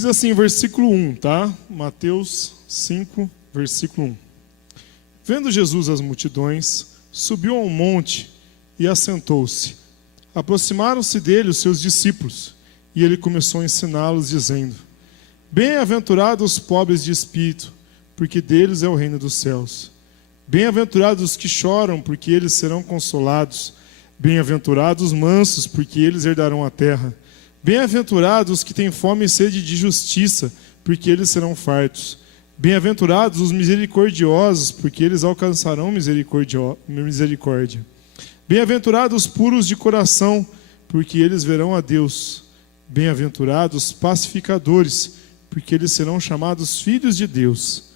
Diz assim, versículo 1, tá? Mateus 5, versículo 1. Vendo Jesus as multidões, subiu a um monte e assentou-se. Aproximaram-se dele os seus discípulos, e ele começou a ensiná-los, dizendo: Bem-aventurados os pobres de espírito, porque deles é o reino dos céus. Bem-aventurados os que choram, porque eles serão consolados. Bem-aventurados os mansos, porque eles herdarão a terra. Bem-aventurados os que têm fome e sede de justiça, porque eles serão fartos. Bem-aventurados os misericordiosos, porque eles alcançarão misericórdia. Bem-aventurados os puros de coração, porque eles verão a Deus. Bem-aventurados os pacificadores, porque eles serão chamados filhos de Deus.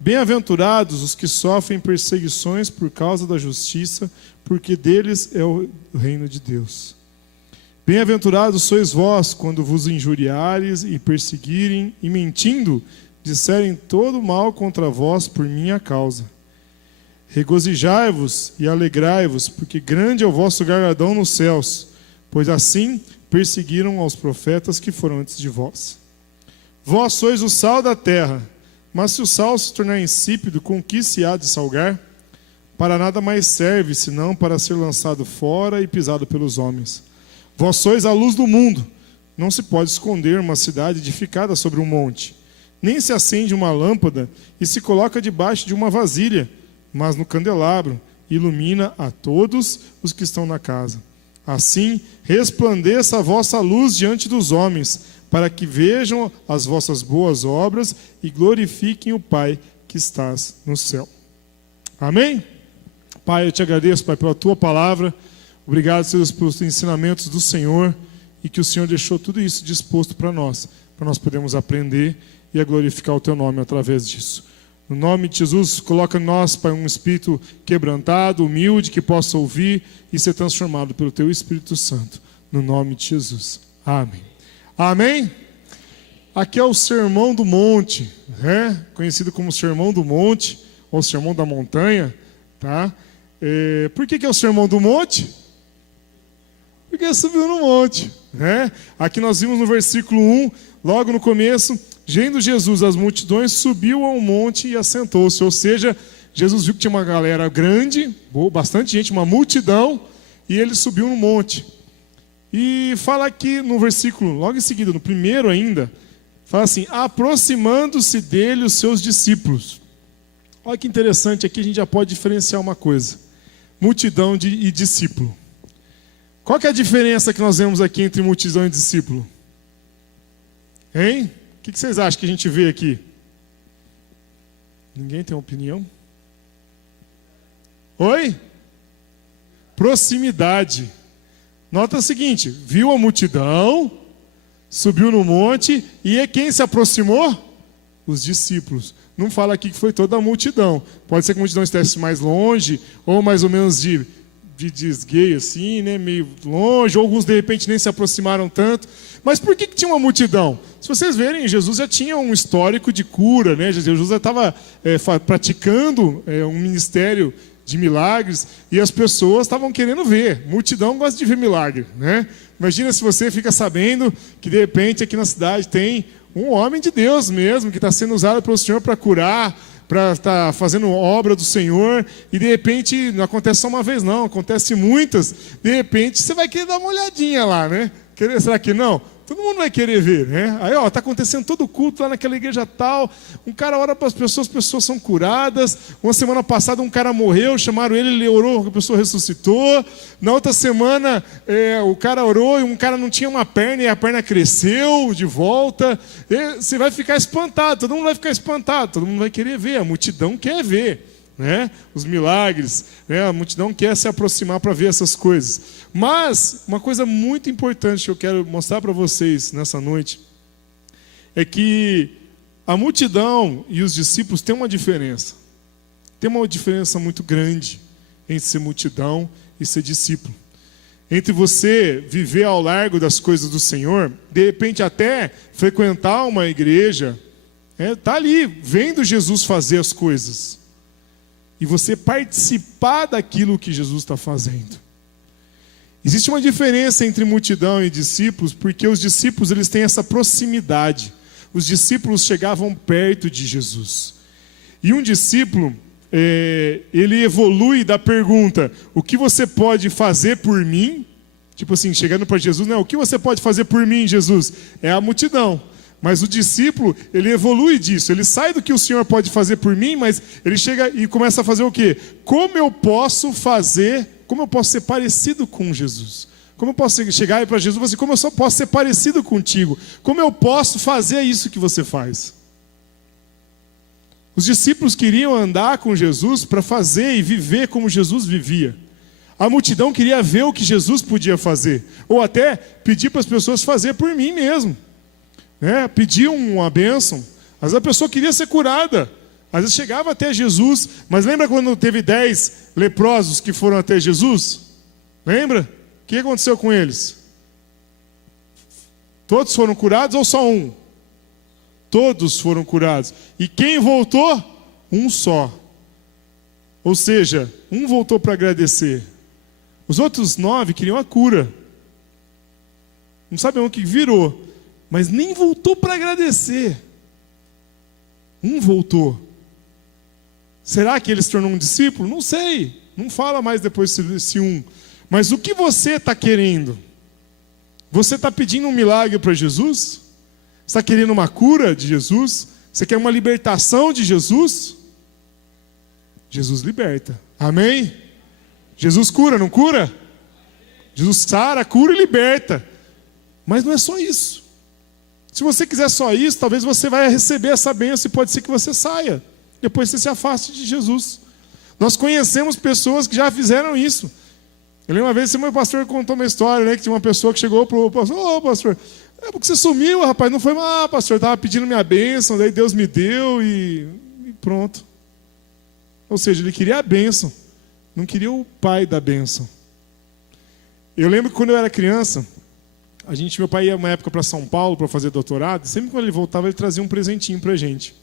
Bem-aventurados os que sofrem perseguições por causa da justiça, porque deles é o reino de Deus. Bem-aventurados sois vós, quando vos injuriares e perseguirem, e mentindo, disserem todo mal contra vós por minha causa. Regozijai-vos e alegrai-vos, porque grande é o vosso galardão nos céus, pois assim perseguiram aos profetas que foram antes de vós. Vós sois o sal da terra, mas se o sal se tornar insípido, com que se há de salgar? Para nada mais serve, senão para ser lançado fora e pisado pelos homens. Vós sois a luz do mundo. Não se pode esconder uma cidade edificada sobre um monte. Nem se acende uma lâmpada e se coloca debaixo de uma vasilha, mas no candelabro, ilumina a todos os que estão na casa. Assim, resplandeça a vossa luz diante dos homens, para que vejam as vossas boas obras e glorifiquem o Pai que estás no céu. Amém? Pai, eu te agradeço, Pai, pela tua palavra. Obrigado, Senhor, pelos ensinamentos do Senhor, e que o Senhor deixou tudo isso disposto para nós podermos aprender e a glorificar o teu nome através disso. No nome de Jesus, coloca em nós, Pai, um espírito quebrantado, humilde, que possa ouvir e ser transformado pelo teu Espírito Santo. No nome de Jesus. Amém. Amém? Aqui é o Sermão do Monte, conhecido como Sermão do Monte, ou Sermão da Montanha, tá? Por que é o Sermão do Monte? Porque subiu no monte, né? Aqui nós vimos no versículo 1, logo no começo, vendo Jesus as multidões, subiu a um monte e assentou-se. Ou seja, Jesus viu que tinha uma galera grande, bastante gente, uma multidão, e ele subiu no monte. E fala aqui no versículo, logo em seguida, no primeiro ainda, fala assim: aproximando-se dele os seus discípulos. Olha que interessante, aqui a gente já pode diferenciar uma coisa: multidão e discípulo. Qual que é a diferença que nós vemos aqui entre multidão e discípulo? Hein? O que vocês acham que a gente vê aqui? Ninguém tem opinião? Oi? Proximidade. Nota o seguinte: viu a multidão, subiu no monte, e quem se aproximou? Os discípulos. Não fala aqui que foi toda a multidão. Pode ser que a multidão estivesse mais longe, ou mais ou menos de desgueio assim, né, meio longe, ou alguns de repente nem se aproximaram tanto. Mas por que tinha uma multidão? Se vocês verem, Jesus já tinha um histórico de cura, né? Jesus já estava praticando um ministério de milagres, e as pessoas estavam querendo ver. Multidão gosta de ver milagre, né? Imagina se você fica sabendo que de repente aqui na cidade tem um homem de Deus mesmo, que está sendo usado pelo Senhor para curar, para estar fazendo obra do Senhor, e de repente não acontece só uma vez não, acontece muitas. De repente você vai querer dar uma olhadinha lá, né? Será que não? Todo mundo vai querer ver, né? Aí, está acontecendo todo o culto lá naquela igreja tal. Um cara ora para as pessoas são curadas. Uma semana passada um cara morreu, chamaram ele orou, a pessoa ressuscitou. Na outra semana o cara orou e um cara não tinha uma perna e a perna cresceu de volta. Você vai ficar espantado, todo mundo vai ficar espantado, todo mundo vai querer ver, a multidão quer ver, né? Os milagres, né? A multidão quer se aproximar para ver essas coisas. Mas uma coisa muito importante que eu quero mostrar para vocês nessa noite é que a multidão e os discípulos têm uma diferença. Tem uma diferença muito grande entre ser multidão e ser discípulo. Entre você viver ao largo das coisas do Senhor, de repente até frequentar uma igreja, tá ali vendo Jesus fazer as coisas, e você participar daquilo que Jesus está fazendo. Existe uma diferença entre multidão e discípulos, porque os discípulos eles têm essa proximidade. os discípulos chegavam perto de Jesus. E um discípulo, ele evolui da pergunta: o que você pode fazer por mim? Tipo assim, chegando para Jesus, não, o que você pode fazer por mim, Jesus? É a multidão. Mas o discípulo, ele evolui disso. Ele sai do que o Senhor pode fazer por mim, mas ele chega e começa a fazer o quê? Como eu posso ser parecido com Jesus? Como eu posso chegar para Jesus e falar assim, como eu só posso ser parecido contigo? Como eu posso fazer isso que você faz? Os discípulos queriam andar com Jesus para fazer e viver como Jesus vivia. A multidão queria ver o que Jesus podia fazer. Ou até pedir para as pessoas fazer por mim mesmo. Pedir uma bênção. Às vezes a pessoa queria ser curada. Às vezes chegava até Jesus. Mas lembra quando teve 10 leprosos que foram até Jesus? Lembra? O que aconteceu com eles? Todos foram curados ou só um? Todos foram curados. E quem voltou? Um só. Ou seja, um voltou para agradecer. Os outros 9 queriam a cura. Não sabem o que virou. Mas nem voltou para agradecer. Um voltou. Será que ele se tornou um discípulo? Não sei. Não fala mais depois se um. Mas o que você está querendo? Você está pedindo um milagre para Jesus? Você está querendo uma cura de Jesus? Você quer uma libertação de Jesus? Jesus liberta. Amém? Jesus cura, não cura? Jesus sara, cura e liberta. Mas não é só isso. Se você quiser só isso, talvez você vai receber essa bênção e pode ser que você saia. Depois você se afaste de Jesus. Nós conhecemos pessoas que já fizeram isso. Eu lembro uma vez, meu pastor contou uma história, que tinha uma pessoa que chegou para o pastor, pastor, porque você sumiu, rapaz, não foi mal, pastor, eu estava pedindo minha bênção, daí Deus me deu e pronto. Ou seja, ele queria a bênção, não queria o pai da bênção. Eu lembro que quando eu era criança, meu pai ia uma época para São Paulo para fazer doutorado, e sempre quando ele voltava, ele trazia um presentinho para a gente.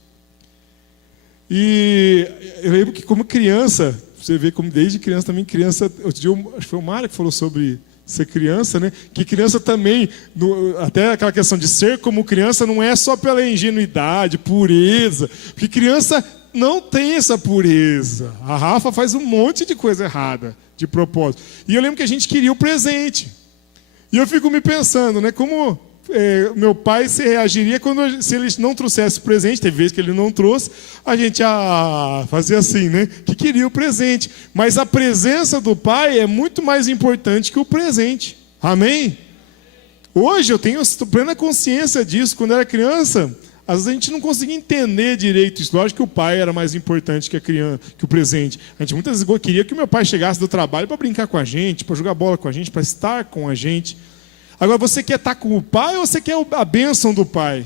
E eu lembro que como criança, você vê como desde criança também, outro dia, acho que foi o Mário que falou sobre ser criança, né? Que criança também, até aquela questão de ser como criança, não é só pela ingenuidade, pureza, porque criança não tem essa pureza. A Rafa faz um monte de coisa errada, de propósito. E eu lembro que a gente queria o presente. E eu fico me pensando, né? Como meu pai se reagiria se ele não trouxesse o presente. Teve vezes que ele não trouxe, a gente fazia assim, né? Que queria o presente. Mas a presença do pai é muito mais importante que o presente. Amém? Hoje eu tenho plena consciência disso. Quando eu era criança, às vezes a gente não conseguia entender direito isso. Lógico que o pai era mais importante que que o presente. A gente muitas vezes queria que o meu pai chegasse do trabalho para brincar com a gente, para jogar bola com a gente, para estar com a gente. Agora, você quer estar com o pai ou você quer a bênção do pai?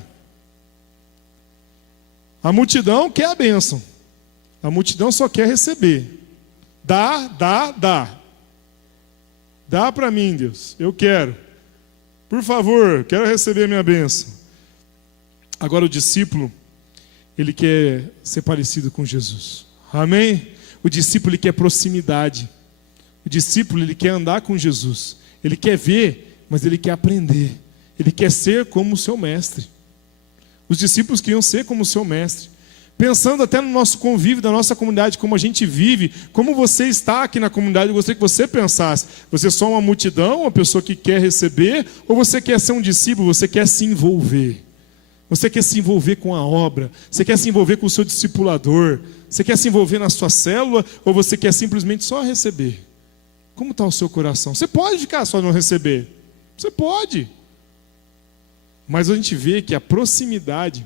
A multidão quer a bênção. A multidão só quer receber. Dá. Dá para mim, Deus. Eu quero. Por favor, quero receber a minha bênção. Agora, o discípulo, ele quer ser parecido com Jesus. Amém? O discípulo, ele quer proximidade. O discípulo, ele quer andar com Jesus. Ele quer ver, mas ele quer aprender. Ele quer ser como o seu mestre. Os discípulos queriam ser como o seu mestre. Pensando até no nosso convívio, da nossa comunidade, como a gente vive, como você está aqui na comunidade, eu gostaria que você pensasse. Você é só uma multidão, uma pessoa que quer receber, ou você quer ser um discípulo, você quer se envolver? Você quer se envolver com a obra? Você quer se envolver com o seu discipulador? Você quer se envolver na sua célula, ou você quer simplesmente só receber? Como está o seu coração? Você pode ficar só não receber. Você pode. Mas a gente vê que a proximidade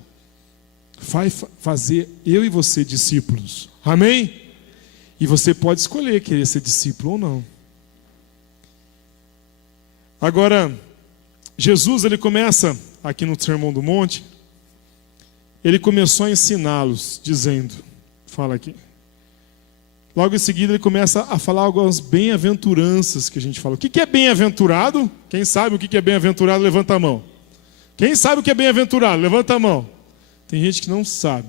vai fazer eu e você discípulos. Amém? E você pode escolher querer ser discípulo ou não. Agora, Jesus, ele começa aqui no Sermão do Monte, ele começou a ensiná-los, dizendo, fala aqui. Logo em seguida ele começa a falar algumas bem-aventuranças que a gente fala. O que é bem-aventurado? Quem sabe o que é bem-aventurado, levanta a mão. Quem sabe o que é bem-aventurado? Levanta a mão. Tem gente que não sabe.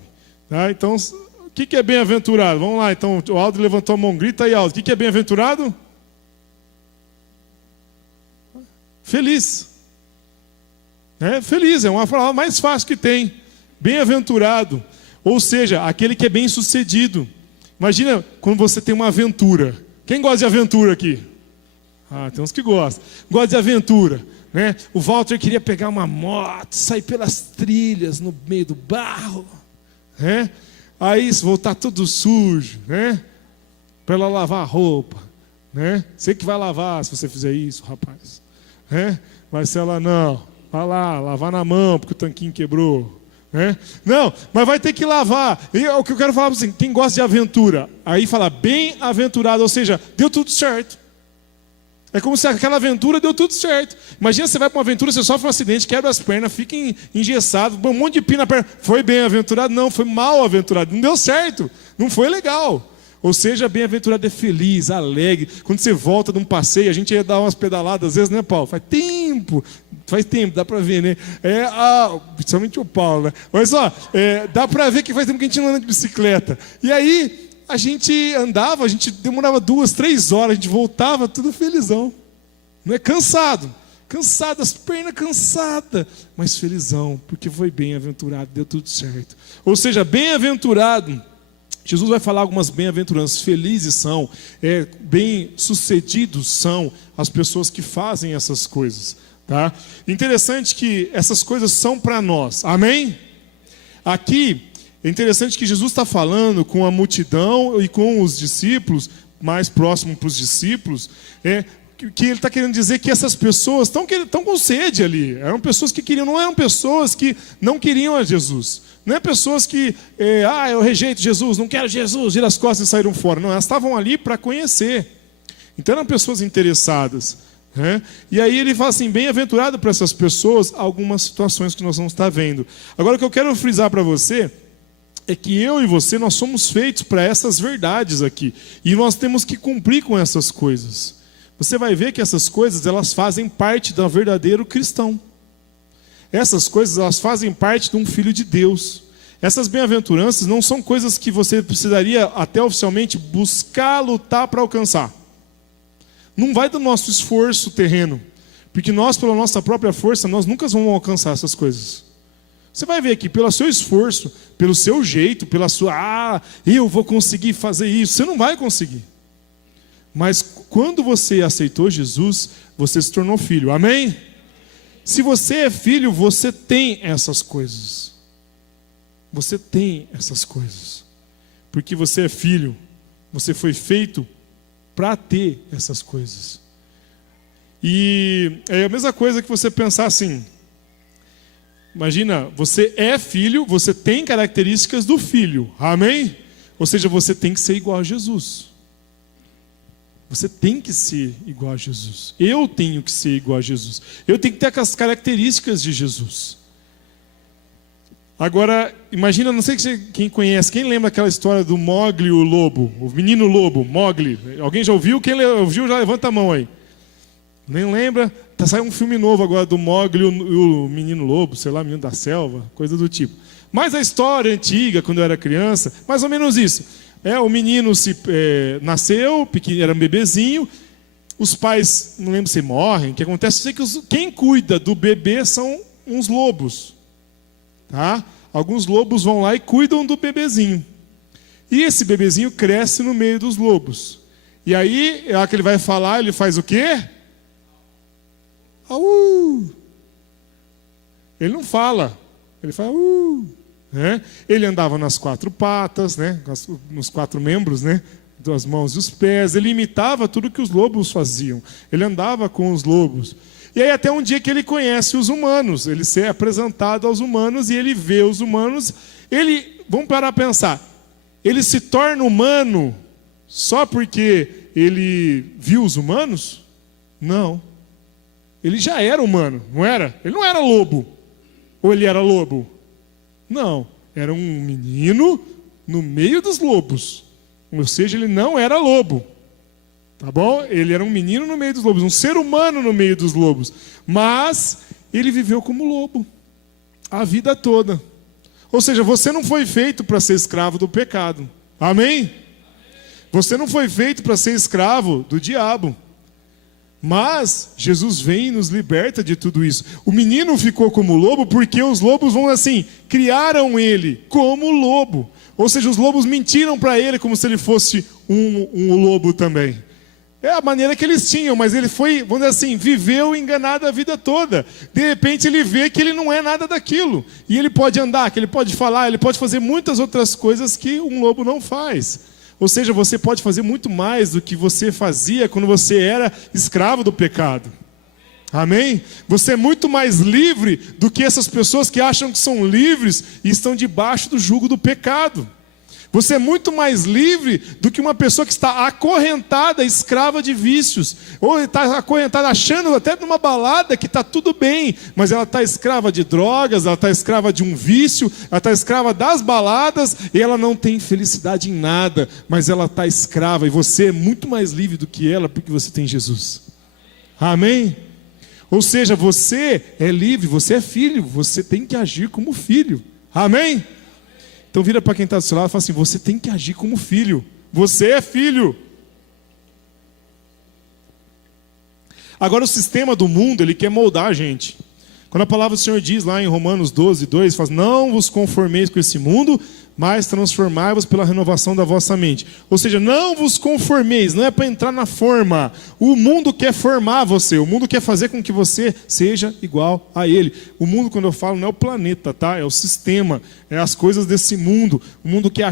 Tá? Então, o que é bem-aventurado? Vamos lá, então, o Aldo levantou a mão, grita aí, Aldo. O que é bem-aventurado? Feliz. Feliz, é uma palavra mais fácil que tem. Bem-aventurado, ou seja, aquele que é bem-sucedido. Imagina quando você tem uma aventura. Quem gosta de aventura aqui? Ah, tem uns que gostam. Gosta de aventura, né? O Walter queria pegar uma moto, sair pelas trilhas no meio do barro, né? Aí voltar tudo sujo, né? Para ela lavar a roupa, né? Você que vai lavar se você fizer isso, rapaz, né? Mas se ela não, vai lá, lavar na mão porque o tanquinho quebrou, né? Não, mas vai ter que lavar. E o que eu quero falar assim, quem gosta de aventura, aí fala bem-aventurado, ou seja, deu tudo certo. É como se aquela aventura deu tudo certo. Imagina você vai para uma aventura, você sofre um acidente, quebra as pernas, fica engessado, um monte de pino na perna. Foi bem-aventurado? Não, foi mal-aventurado. Não deu certo, não foi legal. Ou seja, bem-aventurado é feliz, alegre. Quando você volta de um passeio, a gente ia dar umas pedaladas às vezes, né, Paulo? Faz tempo, dá para ver, né? Principalmente o Paulo, né? Mas dá para ver que faz tempo que a gente não anda de bicicleta. E aí, a gente andava, a gente demorava 2, 3 horas, a gente voltava tudo felizão. Não é cansado, as pernas cansadas, mas felizão, porque foi bem-aventurado, deu tudo certo. Ou seja, bem-aventurado. Jesus vai falar algumas bem-aventuranças. Felizes são, bem-sucedidos são as pessoas que fazem essas coisas, tá? Interessante que essas coisas são para nós, amém? Aqui, é interessante que Jesus está falando com a multidão e com os discípulos, mais próximo para os discípulos, que ele está querendo dizer que essas pessoas estão com sede ali. Eram pessoas que queriam, não eram pessoas que não queriam a Jesus. Não é pessoas que, eu rejeito Jesus, não quero Jesus, vira as costas e saíram fora. Não, elas estavam ali para conhecer. Então eram pessoas interessadas, né? E aí ele fala assim, bem-aventurado para essas pessoas, algumas situações que nós vamos estar vendo. Agora o que eu quero frisar para você é que eu e você, nós somos feitos para essas verdades aqui. E nós temos que cumprir com essas coisas. Você vai ver que essas coisas, elas fazem parte do verdadeiro cristão. Essas coisas, elas fazem parte de um filho de Deus. Essas bem-aventuranças não são coisas que você precisaria até oficialmente buscar, lutar para alcançar. Não vai do nosso esforço terreno. Porque nós, pela nossa própria força, nós nunca vamos alcançar essas coisas. Você vai ver aqui, pelo seu esforço, pelo seu jeito, pela sua, eu vou conseguir fazer isso. Você não vai conseguir. Mas quando você aceitou Jesus, você se tornou filho. Amém? Se você é filho, você tem essas coisas. Você tem essas coisas. Porque você é filho, você foi feito para ter essas coisas. E é a mesma coisa que você pensar assim. Imagina, você é filho, você tem características do filho. Amém? Ou seja, você tem que ser igual a Jesus. Você tem que ser igual a Jesus. Eu tenho que ser igual a Jesus. Eu tenho que ter as características de Jesus. Agora, imagina, não sei quem conhece, quem lembra aquela história do Mowgli e o lobo? O menino lobo, Mowgli. Alguém já ouviu? Quem ouviu, já levanta a mão aí. Nem lembra? Saiu um filme novo agora do Mowgli e o menino lobo, sei lá, menino da selva, coisa do tipo. Mas a história antiga, quando eu era criança, mais ou menos isso. O menino nasceu, pequeno, era um bebezinho, os pais, não lembro se morrem, o que acontece é que quem cuida do bebê são uns lobos. Tá? Alguns lobos vão lá e cuidam do bebezinho. E esse bebezinho cresce no meio dos lobos. E aí, a hora que ele vai falar, ele faz o quê? Ele não fala, ele faz né? Ele andava nas 4 patas, né? Nos 4 membros, né? Das mãos e os pés. Ele imitava tudo que os lobos faziam. Ele andava com os lobos. E aí até um dia que ele conhece os humanos. Ele se é apresentado aos humanos e ele vê os humanos. Vamos parar a pensar. Ele se torna humano só porque ele viu os humanos? Não. Ele já era humano, não era? Ele não era lobo. Ou ele era lobo? Não, era um menino no meio dos lobos. Ou seja, ele não era lobo. Tá bom? Ele era um menino no meio dos lobos, um ser humano no meio dos lobos. Mas ele viveu como lobo a vida toda. Ou seja, você não foi feito para ser escravo do pecado. Amém? Você não foi feito para ser escravo do diabo. Mas Jesus vem e nos liberta de tudo isso. O menino ficou como lobo porque os lobos criaram ele como lobo. Ou seja, os lobos mentiram para ele como se ele fosse um lobo também. É a maneira que eles tinham, mas ele foi, viveu enganado a vida toda. De repente ele vê que ele não é nada daquilo. E ele pode andar, que ele pode falar, ele pode fazer muitas outras coisas que um lobo não faz. Ou seja, você pode fazer muito mais do que você fazia quando você era escravo do pecado. Amém? Você é muito mais livre do que essas pessoas que acham que são livres e estão debaixo do jugo do pecado. Você é muito mais livre do que uma pessoa que está acorrentada, escrava de vícios. Ou está acorrentada achando até numa balada que está tudo bem, mas ela está escrava de drogas, ela está escrava de um vício, ela está escrava das baladas e ela não tem felicidade em nada, mas ela está escrava e você é muito mais livre do que ela porque você tem Jesus. Amém? Ou seja, você é livre, você é filho, você tem que agir como filho. Amém? Então vira para quem está do seu lado e fala assim, você tem que agir como filho. Você é filho. Agora o sistema do mundo, ele quer moldar a gente. Quando a palavra do Senhor diz lá em Romanos 12, 2, fala, não vos conformeis com esse mundo, mas transformai-vos pela renovação da vossa mente. Ou seja, não vos conformeis, não é para entrar na forma. O mundo quer formar você, o mundo quer fazer com que você seja igual a ele. O mundo, quando eu falo, não é o planeta, tá? É o sistema, é as coisas desse mundo. O mundo quer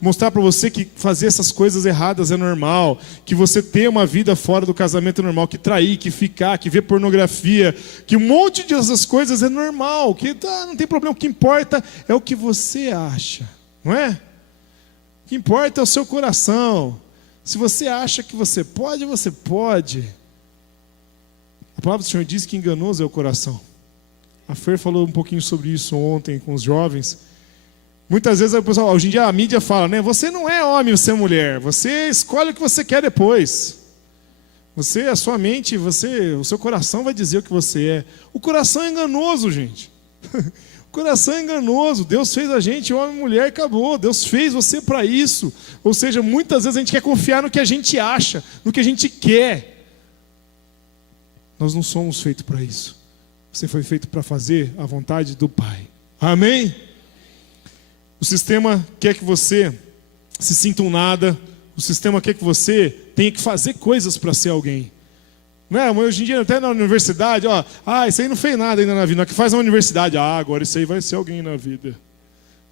mostrar para você que fazer essas coisas erradas é normal, que você ter uma vida fora do casamento é normal, que trair, que ficar, que ver pornografia, que um monte dessas coisas é normal, que não tem problema, o que importa é o que você acha. Não é? O que importa é o seu coração. Se você acha que você pode, você pode. A palavra do Senhor diz que enganoso é o coração. A Fer falou um pouquinho sobre isso ontem com os jovens. Muitas vezes o pessoal, hoje em dia a mídia fala, né? Você não é homem, você é mulher. Você escolhe o que você quer depois. A sua mente, o seu coração vai dizer o que você é. O coração é enganoso, gente. O coração é enganoso. Deus fez a gente homem e mulher e acabou. Deus fez você para isso. Ou seja, muitas vezes a gente quer confiar no que a gente acha, no que a gente quer. Nós não somos feitos para isso. Você foi feito para fazer a vontade do Pai. Amém? O sistema quer que você se sinta um nada. O sistema quer que você tenha que fazer coisas para ser alguém. Né? Hoje em dia, até na universidade, isso aí não fez nada ainda na vida. Que faz na universidade, agora isso aí vai ser alguém na vida.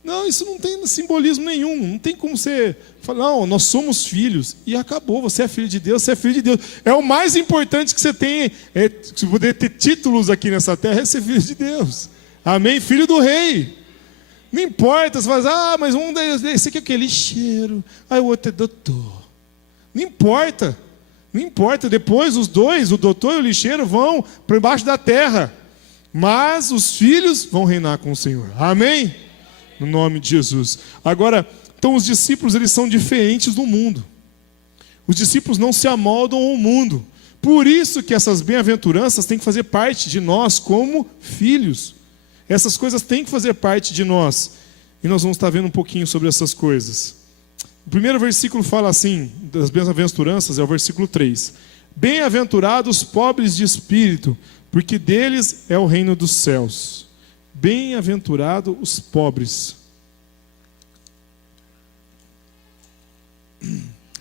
Não, isso não tem simbolismo nenhum. Não tem como você falar, não, nós somos filhos. E acabou, você é filho de Deus, você é filho de Deus. É o mais importante que você tem, se poder ter títulos aqui nessa terra, é ser filho de Deus. Amém? Filho do rei. Não importa, você fala, mas esse aqui é aquele cheiro. O outro é doutor. Não importa. Não importa, depois os dois, o doutor e o lixeiro, vão para embaixo da terra. Mas os filhos vão reinar com o Senhor. Amém? No nome de Jesus. Agora, então os discípulos, eles são diferentes do mundo. Os discípulos não se amoldam ao mundo. Por isso que essas bem-aventuranças têm que fazer parte de nós como filhos. Essas coisas têm que fazer parte de nós. E nós vamos estar vendo um pouquinho sobre essas coisas. O primeiro versículo fala assim, das bem-aventuranças, é o versículo 3. Bem-aventurados os pobres de espírito, porque deles é o reino dos céus. Bem-aventurados os pobres.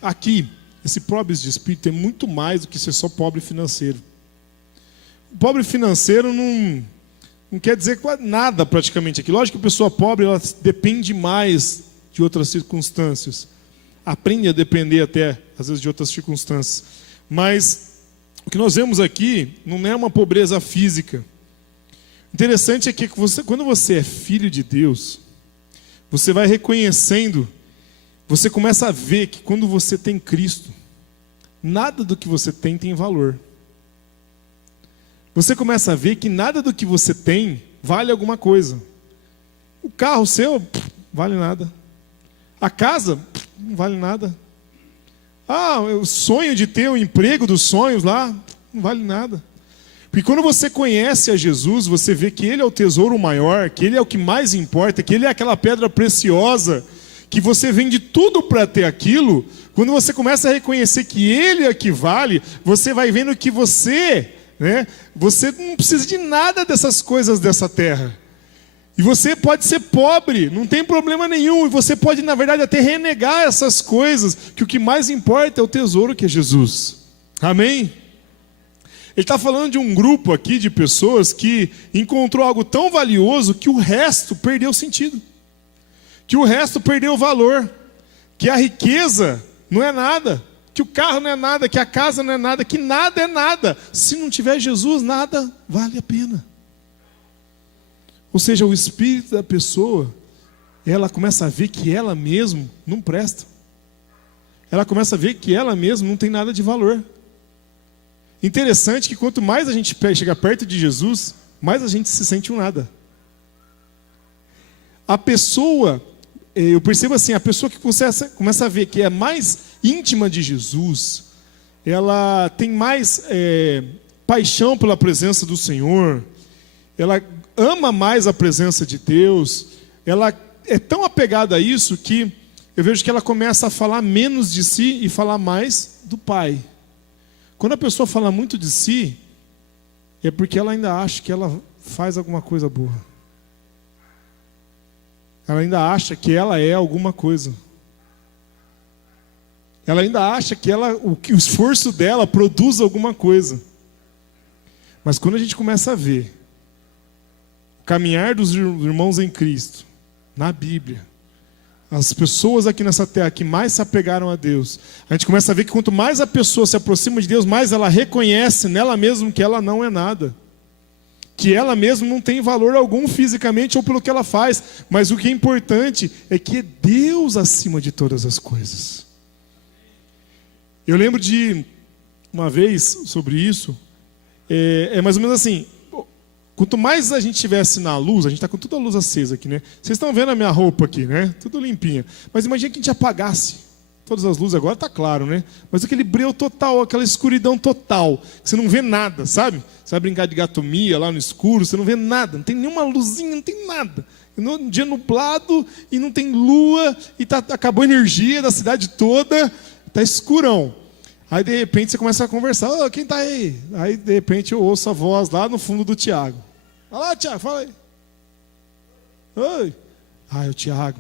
Aqui, esse pobres de espírito é muito mais do que ser só pobre financeiro. O pobre financeiro não quer dizer nada praticamente aqui. Lógico que a pessoa pobre, ela depende mais de outras circunstâncias. Aprende a depender até, às vezes, de outras circunstâncias. Mas o que nós vemos aqui não é uma pobreza física. Interessante é que quando você é filho de Deus, você vai reconhecendo, você começa a ver que quando você tem Cristo, nada do que você tem valor. Você começa a ver que nada do que você tem vale alguma coisa. O carro seu, vale nada. A casa, não vale nada. O sonho de ter o emprego dos sonhos lá, não vale nada. Porque quando você conhece a Jesus, você vê que Ele é o tesouro maior, que Ele é o que mais importa, que Ele é aquela pedra preciosa, que você vende tudo para ter aquilo, quando você começa a reconhecer que Ele é que vale, você vai vendo que você não precisa de nada dessas coisas dessa terra. E você pode ser pobre, não tem problema nenhum. E você pode, na verdade, até renegar essas coisas, que o que mais importa é o tesouro que é Jesus. Amém? Ele está falando de um grupo aqui de pessoas que encontrou algo tão valioso que o resto perdeu sentido. Que o resto perdeu valor. Que a riqueza não é nada. Que o carro não é nada. Que a casa não é nada. Que nada é nada. Se não tiver Jesus, nada vale a pena. Ou seja, o espírito da pessoa, ela começa a ver que ela mesma não presta. Ela começa a ver que ela mesma não tem nada de valor. Interessante que quanto mais a gente chega perto de Jesus, mais a gente se sente um nada. A pessoa, eu percebo assim, a pessoa que começa a ver que é mais íntima de Jesus, ela tem mais paixão pela presença do Senhor, ela ama mais a presença de Deus, ela é tão apegada a isso que eu vejo que ela começa a falar menos de si e falar mais do Pai. Quando a pessoa fala muito de si, é porque ela ainda acha que ela faz alguma coisa boa. Ela ainda acha que ela é alguma coisa. Ela ainda acha que o esforço dela produz alguma coisa. Mas quando a gente começa a ver o caminhar dos irmãos em Cristo, na Bíblia, as pessoas aqui nessa terra que mais se apegaram a Deus, a gente começa a ver que quanto mais a pessoa se aproxima de Deus, mais ela reconhece nela mesma que ela não é nada. Que ela mesma não tem valor algum fisicamente ou pelo que ela faz. Mas o que é importante é que é Deus acima de todas as coisas. Eu lembro de uma vez sobre isso, é mais ou menos assim. Quanto mais a gente estivesse na luz, a gente está com toda a luz acesa aqui, né? Vocês estão vendo a minha roupa aqui, né? Tudo limpinha. Mas imagina que a gente apagasse todas as luzes, agora está claro, né? Mas aquele breu total, aquela escuridão total, que você não vê nada, sabe? Você vai brincar de gatomia lá no escuro, você não vê nada, não tem nenhuma luzinha, não tem nada. Um dia nublado e não tem lua, e acabou a energia da cidade toda, está escurão. Aí de repente você começa a conversar, oh, quem está aí? Aí de repente eu ouço a voz lá no fundo do Tiago. Fala lá, Tiago, fala aí. Oi. É o Tiago.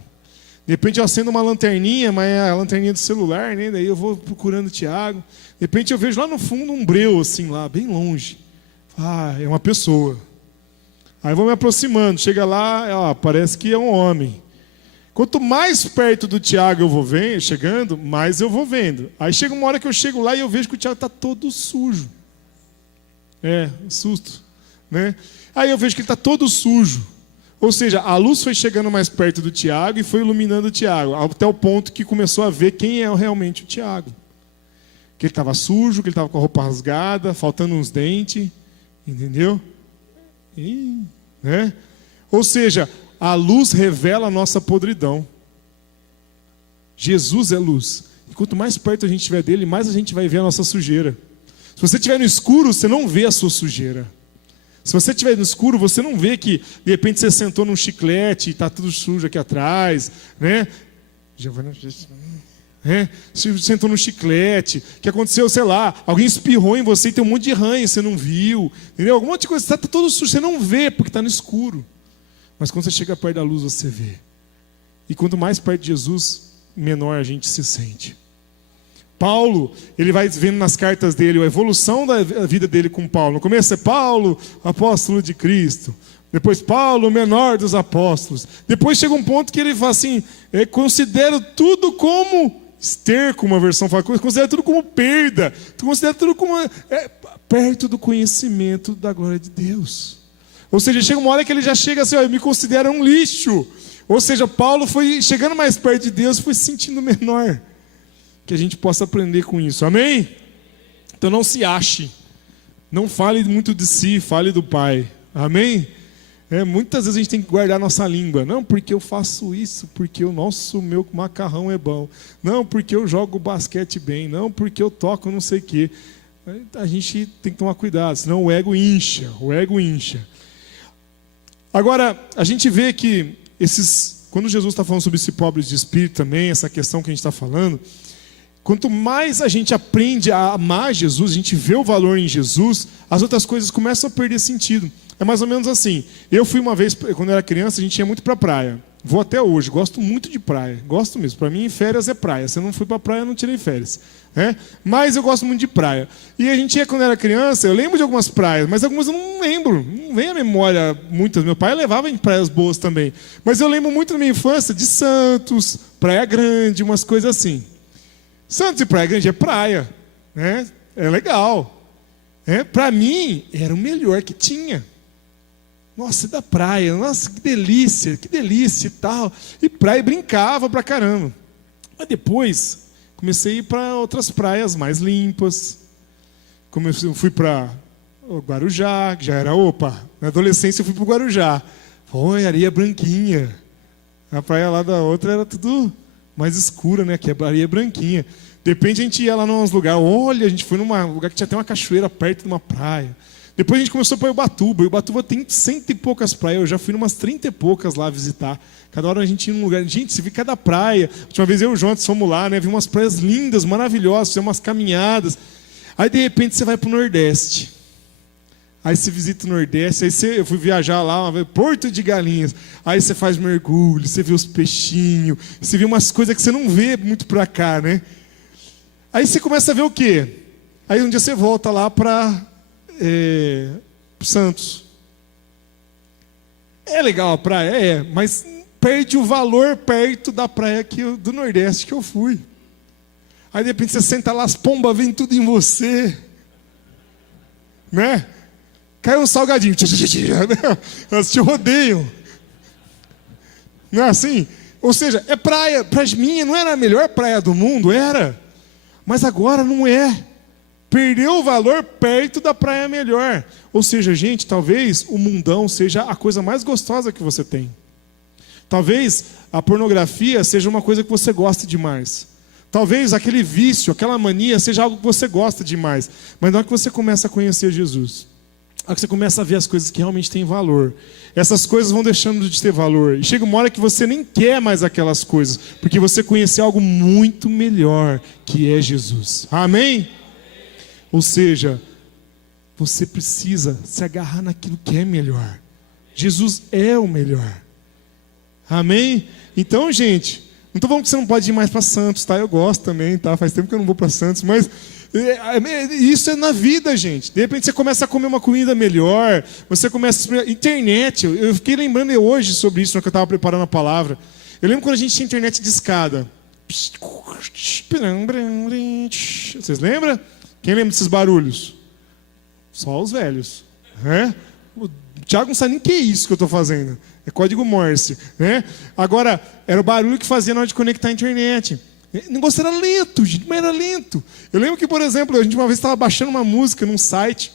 De repente eu acendo uma lanterninha, mas é a lanterninha do celular, né? Daí eu vou procurando o Tiago. De repente eu vejo lá no fundo um breu, assim, lá, bem longe. É uma pessoa. Aí eu vou me aproximando, chega lá, parece que é um homem. Quanto mais perto do Tiago eu vou chegando, mais eu vou vendo. Aí chega uma hora que eu chego lá e eu vejo que o Tiago está todo sujo. Susto, né? Aí eu vejo que ele está todo sujo. Ou seja, a luz foi chegando mais perto do Tiago e foi iluminando o Tiago, até o ponto que começou a ver quem é realmente o Tiago. Que ele estava sujo, que ele estava com a roupa rasgada, faltando uns dentes, entendeu? Né? Ou seja, a luz revela a nossa podridão. Jesus é luz. E quanto mais perto a gente estiver dele, mais a gente vai ver a nossa sujeira. Se você estiver no escuro, você não vê a sua sujeira. Se você estiver no escuro, você não vê que, de repente, você sentou num chiclete e está tudo sujo aqui atrás, né? Você sentou num chiclete, que aconteceu, sei lá, alguém espirrou em você e tem um monte de ranho, você não viu, entendeu? Algum monte de coisa, está todo sujo, você não vê, porque está no escuro. Mas quando você chega perto da luz, você vê. E quanto mais perto de Jesus, menor a gente se sente. Paulo, ele vai vendo nas cartas dele a evolução da vida dele com Paulo. No começo é Paulo, apóstolo de Cristo. Depois Paulo, o menor dos apóstolos. Depois chega um ponto que ele fala assim, considero tudo como esterco, uma versão fala, considero tudo como perda. Considero tudo como perto do conhecimento da glória de Deus. Ou seja, chega uma hora que ele já chega assim, eu me considero um lixo. Ou seja, Paulo foi chegando mais perto de Deus, foi se sentindo menor. Que a gente possa aprender com isso, amém? Então não se ache, não fale muito de si, fale do Pai, amém? Muitas vezes a gente tem que guardar nossa língua, não porque eu faço isso, porque meu macarrão é bom, não porque eu jogo basquete bem, não porque eu toco não sei o quê. A gente tem que tomar cuidado, senão o ego incha. Agora, a gente vê que esses quando Jesus está falando sobre esse pobre de espírito também, essa questão que a gente está falando, quanto mais a gente aprende a amar Jesus, a gente vê o valor em Jesus, as outras coisas começam a perder sentido. É mais ou menos assim. Eu fui uma vez, quando eu era criança, a gente ia muito para a praia. Vou até hoje, gosto muito de praia. Gosto mesmo. Para mim, férias é praia. Se eu não fui para a praia, eu não tirei férias. Mas eu gosto muito de praia. E a gente ia, quando eu era criança, eu lembro de algumas praias, mas algumas eu não lembro. Não vem à memória muitas. Meu pai levava em praias boas também. Mas eu lembro muito da minha infância de Santos, Praia Grande, umas coisas assim. Santos e Praia Grande é praia. É legal. Para mim, era o melhor que tinha. Nossa, da praia, nossa, que delícia e tal. E praia, brincava pra caramba. Mas depois, comecei a ir para outras praias mais limpas. Fui para Guarujá, que já era, na adolescência eu fui para o Guarujá. Foi, areia branquinha. A praia lá da outra era tudo mais escura, né? Que a areia branquinha. De repente a gente ia lá nos lugares, a gente foi num lugar que tinha até uma cachoeira perto de uma praia. Depois a gente começou para Ubatuba. Ubatuba tem 100 e poucas praias. Eu já fui umas 30 e poucas lá visitar. Cada hora a gente ia num lugar. Gente, você vê cada praia. A última vez eu e o João fomos lá, né? Vi umas praias lindas, maravilhosas, fizemos umas caminhadas. Aí de repente você vai para o Nordeste. Aí você visita o Nordeste. Eu fui viajar lá, uma vez, Porto de Galinhas. Aí você faz mergulho, você vê os peixinhos, você vê umas coisas que você não vê muito para cá, né? Aí você começa a ver o quê? Aí um dia você volta lá para Santos. É legal a praia? Mas perde o valor perto da praia do Nordeste que eu fui. Aí de repente você senta lá, as pombas vêm tudo em você. Né? Cai um salgadinho. Elas te rodeiam. Não é assim? Ou seja, é praia. Para mim não era a melhor praia do mundo? Era. Mas agora não é. Perdeu o valor perto da praia melhor. Ou seja, gente, talvez o mundão seja a coisa mais gostosa que você tem. Talvez a pornografia seja uma coisa que você gosta demais. Talvez aquele vício, aquela mania seja algo que você gosta demais. Mas na hora que você começa a conhecer Jesus, na hora que você começa a ver as coisas que realmente têm valor, essas coisas vão deixando de ter valor. E chega uma hora que você nem quer mais aquelas coisas, porque você conheceu algo muito melhor, que é Jesus. Amém? Ou seja, você precisa se agarrar naquilo que é melhor. Jesus é o melhor. Amém? Então, gente, não estou falando que você não pode ir mais para Santos, tá? Eu gosto também, tá? Faz tempo que eu não vou para Santos, mas isso é na vida, gente. De repente você começa a comer uma comida melhor, você começa a... Internet, eu fiquei lembrando hoje sobre isso, no que eu estava preparando a palavra. Eu lembro quando a gente tinha internet de escada. Vocês lembram? Quem lembra desses barulhos? Só os velhos. O Tiago não sabe nem o que é isso que eu estou fazendo. É código Morse. Agora, era o barulho que fazia na hora de conectar a internet. O negócio era lento, gente, mas era lento. Eu lembro que, por exemplo, a gente uma vez estava baixando uma música num site.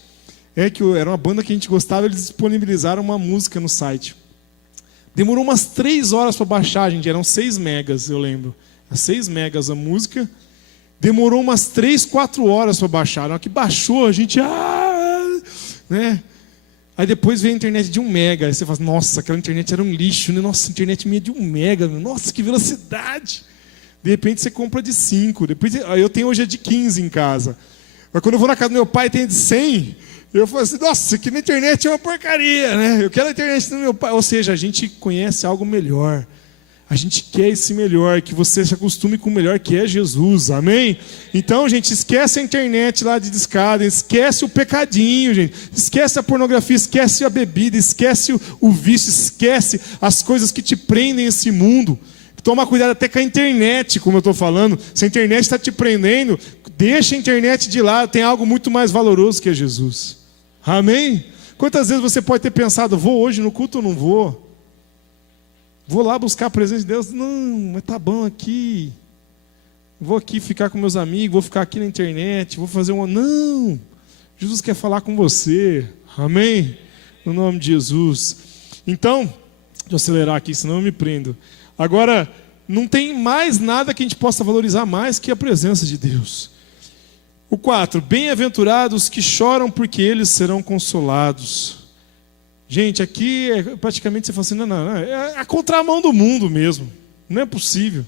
Era uma banda que a gente gostava, eles disponibilizaram uma música no site. Demorou umas 3 horas para baixar, gente. Eram 6 megas, eu lembro. 6 megas a música. Demorou umas 3, 4 horas para baixar. Na hora que baixou, a gente... Aí depois veio a internet de 1 mega. Aí você fala, nossa, aquela internet era um lixo, né? Nossa, a internet minha é de 1 mega. Nossa, que velocidade. De repente você compra de 5. Eu tenho hoje a de 15 em casa. Mas quando eu vou na casa do meu pai, tem de 100. Eu falo assim, nossa, aqui na internet é uma porcaria, né? Eu quero a internet do meu pai. Ou seja, a gente conhece algo melhor. A gente quer esse melhor, que você se acostume com o melhor que é Jesus, amém? Então, gente, esquece a internet lá de discada, esquece o pecadinho, gente. Esquece a pornografia, esquece a bebida, esquece o vício, esquece as coisas que te prendem esse mundo. Toma cuidado até com a internet, como eu estou falando. Se a internet está te prendendo, deixa a internet de lado, tem algo muito mais valoroso que é Jesus. Amém? Quantas vezes você pode ter pensado, vou hoje no culto ou não vou? Vou lá buscar a presença de Deus? Não, mas tá bom aqui. Vou aqui ficar com meus amigos, vou ficar aqui na internet, vou fazer uma... Não! Jesus quer falar com você. Amém? No nome de Jesus. Então, deixa eu acelerar aqui, senão eu me prendo. Agora, não tem mais nada que a gente possa valorizar mais que a presença de Deus. O 4. Bem-aventurados que choram, porque eles serão consolados. Gente, aqui praticamente você fala assim, não, é a contramão do mundo mesmo. Não é possível.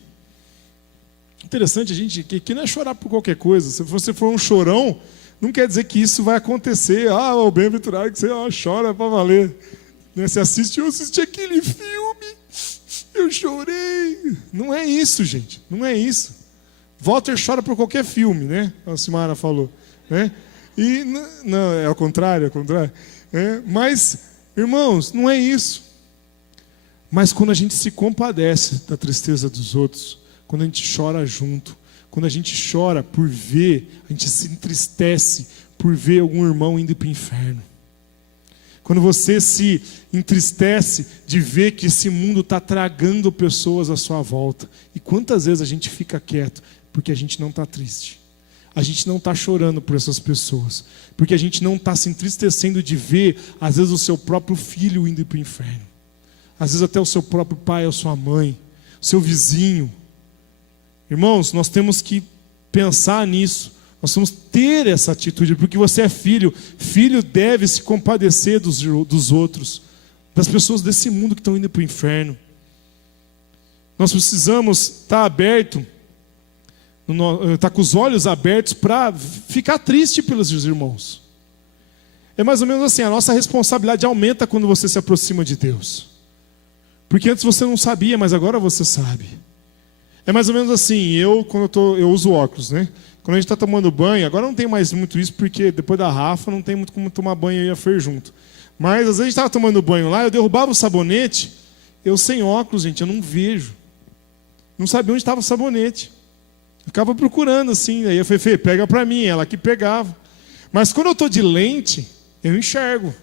Interessante, a gente, que não é chorar por qualquer coisa. Se você for um chorão, não quer dizer que isso vai acontecer. O bem-aventurado que você chora para valer. Você assiste, eu assisti aquele filme, eu chorei. Não é isso, gente. Não é isso. Walter chora por qualquer filme, né? A Simara falou. Né? E não, é ao contrário, mas, irmãos, não é isso. Mas quando a gente se compadece da tristeza dos outros, quando a gente chora junto, quando a gente chora por ver, a gente se entristece por ver algum irmão indo para o inferno. Quando você se entristece de ver que esse mundo está tragando pessoas à sua volta. E quantas vezes a gente fica quieto porque a gente não está triste. A gente não está chorando por essas pessoas. Porque a gente não está se entristecendo de ver, às vezes, o seu próprio filho indo para o inferno. Às vezes até o seu próprio pai ou sua mãe, o seu vizinho. Irmãos, nós temos que pensar nisso. Nós temos que ter essa atitude, porque você é filho. Filho deve se compadecer dos outros, das pessoas desse mundo que estão indo para o inferno. Nós precisamos estar aberto, estar com os olhos abertos para ficar triste pelos irmãos. É mais ou menos assim, a nossa responsabilidade aumenta quando você se aproxima de Deus. Porque antes você não sabia, mas agora você sabe. É mais ou menos assim, quando eu uso óculos, né? Quando a gente está tomando banho, agora não tem mais muito isso, porque depois da Rafa não tem muito como tomar banho eu e a Fer junto. Mas às vezes a gente estava tomando banho lá, eu derrubava o sabonete, eu sem óculos, gente, eu não vejo. Não sabia onde estava o sabonete. Eu ficava procurando assim, aí eu falei, Fê, pega para mim, ela que pegava. Mas quando eu estou de lente, eu enxergo.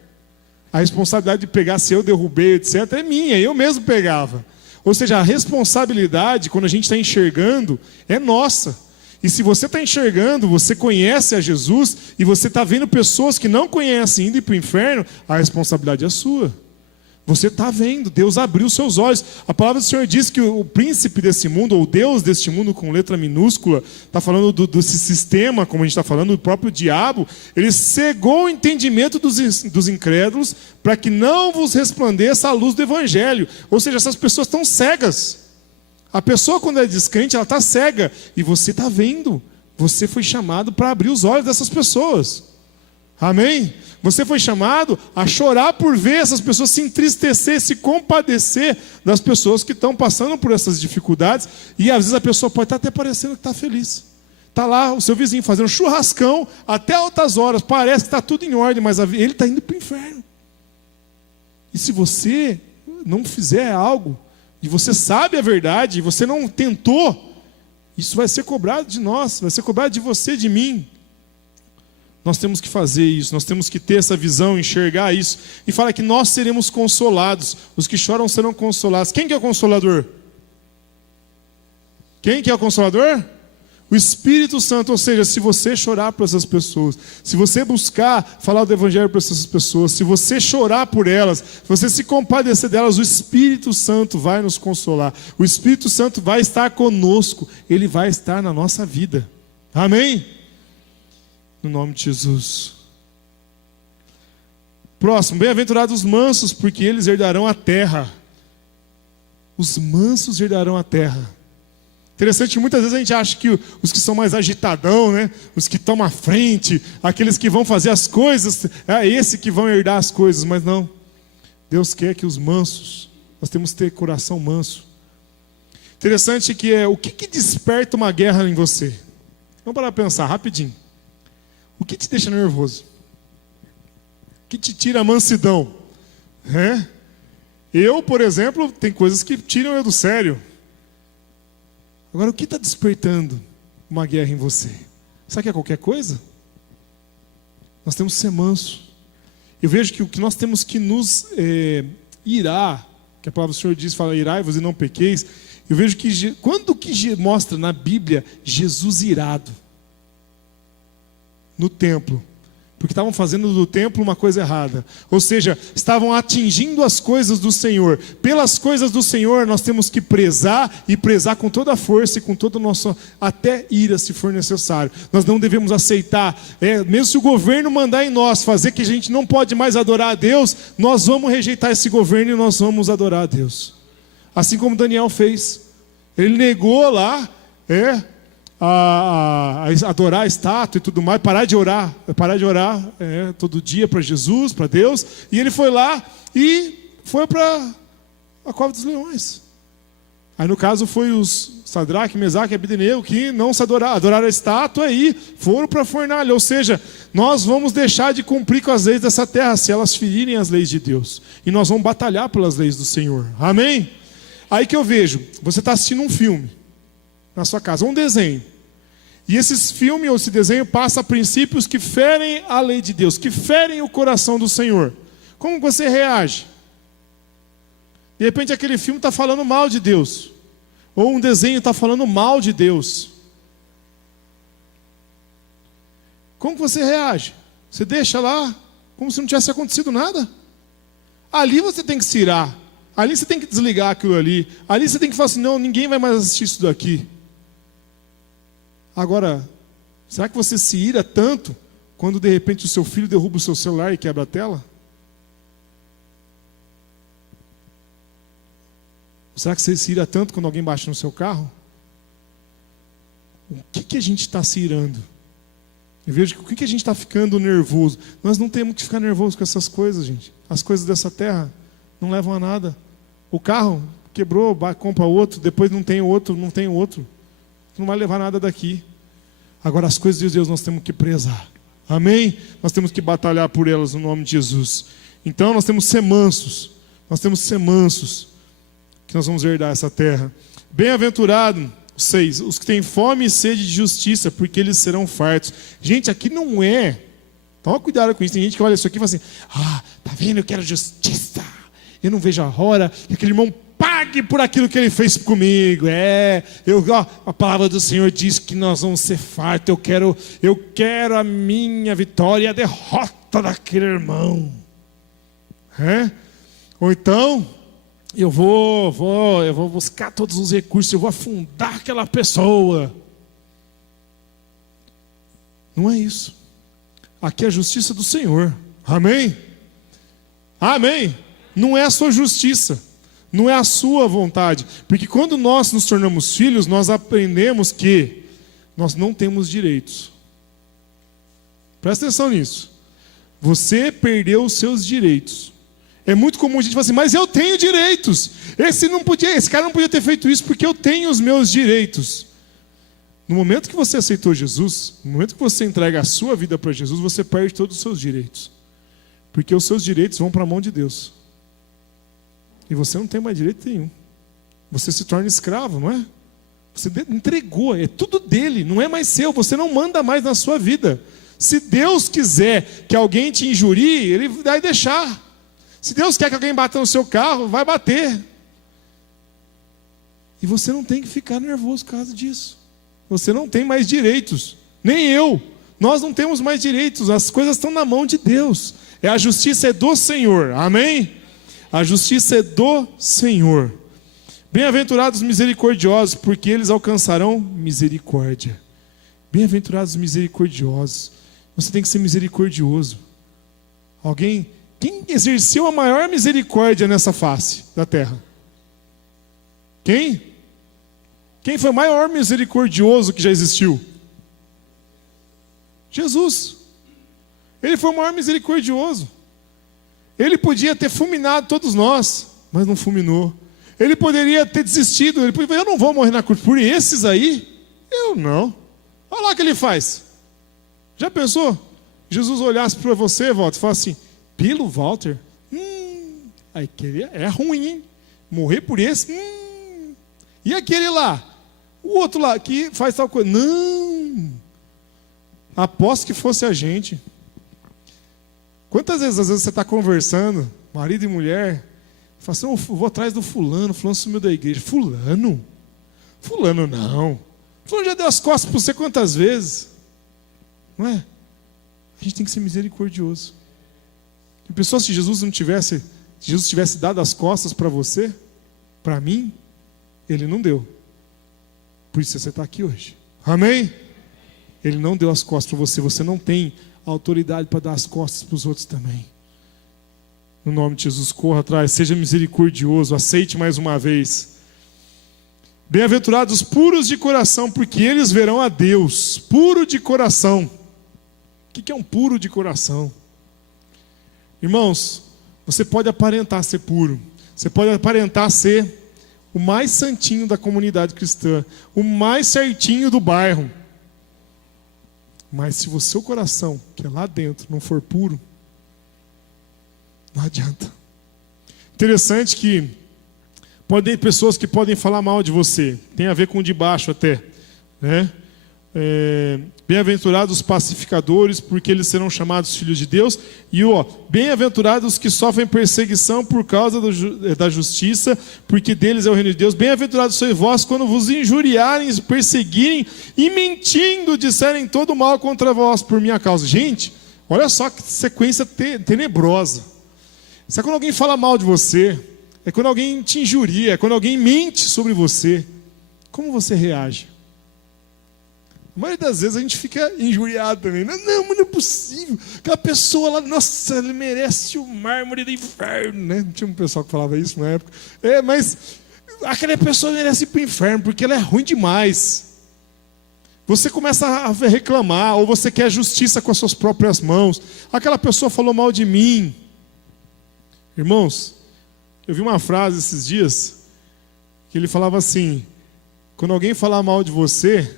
A responsabilidade de pegar, se eu derrubei, etc., é minha, eu mesmo pegava. Ou seja, a responsabilidade, quando a gente está enxergando, é nossa. E se você está enxergando, você conhece a Jesus, e você está vendo pessoas que não conhecem indo para o inferno, a responsabilidade é sua. Você está vendo, Deus abriu seus olhos. A palavra do Senhor diz que o príncipe desse mundo, ou Deus deste mundo com letra minúscula, está falando desse sistema, como a gente está falando, do próprio diabo. Ele cegou o entendimento dos incrédulos para que não vos resplandeça a luz do evangelho. Ou seja, essas pessoas estão cegas. A pessoa, quando é descrente, ela está cega. E você está vendo. Você foi chamado para abrir os olhos dessas pessoas. Amém? Você foi chamado a chorar por ver essas pessoas, se entristecer, se compadecer das pessoas que estão passando por essas dificuldades. E às vezes a pessoa pode estar até parecendo que está feliz. Está lá o seu vizinho fazendo churrascão até altas horas. Parece que está tudo em ordem, mas ele está indo para o inferno. E se você não fizer algo, e você sabe a verdade, e você não tentou, isso vai ser cobrado de nós, vai ser cobrado de você, de mim. Nós temos que fazer isso, nós temos que ter essa visão, enxergar isso. E fala que nós seremos consolados. Os que choram serão consolados. Quem que é o consolador? Quem que é o consolador? O Espírito Santo. Ou seja, se você chorar por essas pessoas, se você buscar falar do Evangelho para essas pessoas, se você chorar por elas, se você se compadecer delas, o Espírito Santo vai nos consolar. O Espírito Santo vai estar conosco. Ele vai estar na nossa vida. Amém? No nome de Jesus. Próximo, bem-aventurados os mansos, porque eles herdarão a terra. Os mansos herdarão a terra. Interessante que muitas vezes a gente acha que os que são mais agitadão, né? Os que estão à frente, aqueles que vão fazer as coisas, é esse que vão herdar as coisas, mas não. Deus quer que os mansos, nós temos que ter coração manso. Interessante que o que desperta uma guerra em você? Vamos parar para pensar rapidinho. O que te deixa nervoso? O que te tira a mansidão? Eu, por exemplo, tem coisas que tiram eu do sério. Agora, o que está despertando uma guerra em você? Sabe que é qualquer coisa? Nós temos que ser manso. Eu vejo que o que nós temos que nos irar, que a palavra do Senhor diz, fala, irai-vos e não pequeis. Eu vejo que quando que mostra na Bíblia Jesus irado? No templo. porque estavam fazendo do templo uma coisa errada. Ou seja, estavam atingindo as coisas do Senhor. Pelas coisas do Senhor nós temos que prezar, e prezar com toda a força e com todo o nosso, até ira se for necessário. Nós não devemos aceitar, mesmo se o governo mandar em nós fazer que a gente não pode mais adorar a Deus, nós vamos rejeitar esse governo e nós vamos adorar a Deus. Assim como Daniel fez. Ele negou lá, a adorar a estátua e tudo mais, parar de orar todo dia para Jesus, para Deus, e ele foi lá e foi para a cova dos leões. Aí no caso foi os Sadraque, Mesaque e Abednego que não se adoraram a estátua e foram para a fornalha. Ou seja, nós vamos deixar de cumprir com as leis dessa terra se elas ferirem as leis de Deus, e nós vamos batalhar pelas leis do Senhor. Amém? Aí que eu vejo, você está assistindo um filme na sua casa, um desenho. E esse filme ou esse desenho passa princípios que ferem a lei de Deus, que ferem o coração do Senhor. Como você reage? De repente aquele filme está falando mal de Deus. Ou um desenho está falando mal de Deus. Como você reage? Você deixa lá como se não tivesse acontecido nada? Ali você tem que se irar. Ali você tem que desligar aquilo ali. Ali você tem que falar assim, não, ninguém vai mais assistir isso daqui. Agora, será que você se ira tanto quando de repente o seu filho derruba o seu celular e quebra a tela? Será que você se ira tanto quando alguém bate no seu carro? O que a gente está se irando? Eu vejo que o que a gente está ficando nervoso. Nós não temos que ficar nervoso com essas coisas, gente. As coisas dessa terra não levam a nada. O carro quebrou, compra outro, depois não tem outro. Não vai levar nada daqui. Agora as coisas de Deus nós temos que prezar. Amém? Nós temos que batalhar por elas no nome de Jesus. Então nós temos que ser mansos. Que nós vamos herdar essa terra. Bem-aventurado, 6, os que têm fome e sede de justiça, porque eles serão fartos. Gente, aqui não é. Toma cuidado com isso. Tem gente que olha isso aqui e fala assim, tá vendo, eu quero justiça. Eu não vejo a hora que aquele irmão pague por aquilo que ele fez comigo. A palavra do Senhor diz que nós vamos ser fartos. Eu quero a minha vitória e a derrota daquele irmão. Ou então, eu vou buscar todos os recursos, eu vou afundar aquela pessoa. Não é isso. Aqui é a justiça do Senhor. Amém? Amém? Não é a sua justiça. Não é a sua vontade. Porque quando nós nos tornamos filhos, nós aprendemos que nós não temos direitos. Presta atenção nisso. Você perdeu os seus direitos. É muito comum a gente falar assim, mas eu tenho direitos. Esse cara não podia ter feito isso porque eu tenho os meus direitos. No momento que você aceitou Jesus, no momento que você entrega a sua vida para Jesus, você perde todos os seus direitos. Porque os seus direitos vão para a mão de Deus. E você não tem mais direito nenhum. Você se torna escravo, não é? Você entregou, é tudo dele, não é mais seu. Você não manda mais na sua vida. Se Deus quiser que alguém te injurie, Ele vai deixar. Se Deus quer que alguém bata no seu carro, vai bater. E você não tem que ficar nervoso por causa disso. Você não tem mais direitos. Nem eu. Nós não temos mais direitos. As coisas estão na mão de Deus. A justiça é do Senhor. Amém? A justiça é do Senhor. Bem-aventurados misericordiosos, porque eles alcançarão misericórdia. Bem-aventurados misericordiosos. Você tem que ser misericordioso. Quem exerceu a maior misericórdia nessa face da terra? Quem? Quem foi o maior misericordioso que já existiu? Jesus. Ele foi o maior misericordioso. Ele podia ter fulminado todos nós, mas não fulminou. Ele poderia ter desistido. Eu não vou morrer na cruz por esses aí. Eu não. Olha lá o que ele faz. Já pensou? Jesus olhasse para você, Walter, e falasse assim, pelo Walter? Aí é ruim, hein? Morrer por esse? E aquele lá? O outro lá que faz tal coisa? Não. Aposto que fosse a gente. Quantas vezes, às vezes, você está conversando, marido e mulher, fala assim, eu vou atrás do fulano sumiu da igreja. Fulano? Fulano não. Fulano já deu as costas para você quantas vezes? Não é? A gente tem que ser misericordioso. E pessoal, se Jesus tivesse dado as costas para você, para mim, Ele não deu. Por isso você está aqui hoje. Amém? Ele não deu as costas para você. Você não tem autoridade para dar as costas para os outros também. No nome de Jesus, corra atrás, seja misericordioso, aceite mais uma vez. Bem-aventurados puros de coração, porque eles verão a Deus. Puro de coração. O que é um puro de coração? Irmãos, você pode aparentar ser puro. Você pode aparentar ser o mais santinho da comunidade cristã, o mais certinho do bairro. Mas se o seu coração, que é lá dentro, não for puro, não adianta. Interessante que podem pessoas que podem falar mal de você. Tem a ver com o de baixo até, né? Bem-aventurados os pacificadores, porque eles serão chamados filhos de Deus. E bem-aventurados os que sofrem perseguição por causa da justiça, porque deles é o reino de Deus. Bem-aventurados sois vós quando vos injuriarem, perseguirem e mentindo disserem todo mal contra vós por minha causa. Gente, olha só que sequência tenebrosa. Sabe quando alguém fala mal de você? É quando alguém te injuria, é quando alguém mente sobre você. Como você reage? A maioria das vezes a gente fica injuriado também. Não, não é possível. Aquela pessoa lá, nossa, ele merece o mármore do inferno, né? Tinha um pessoal que falava isso na época. Mas aquela pessoa merece ir para o inferno, porque ela é ruim demais. Você começa a reclamar, ou você quer justiça com as suas próprias mãos. Aquela pessoa falou mal de mim. Irmãos, eu vi uma frase esses dias, que ele falava assim: quando alguém falar mal de você,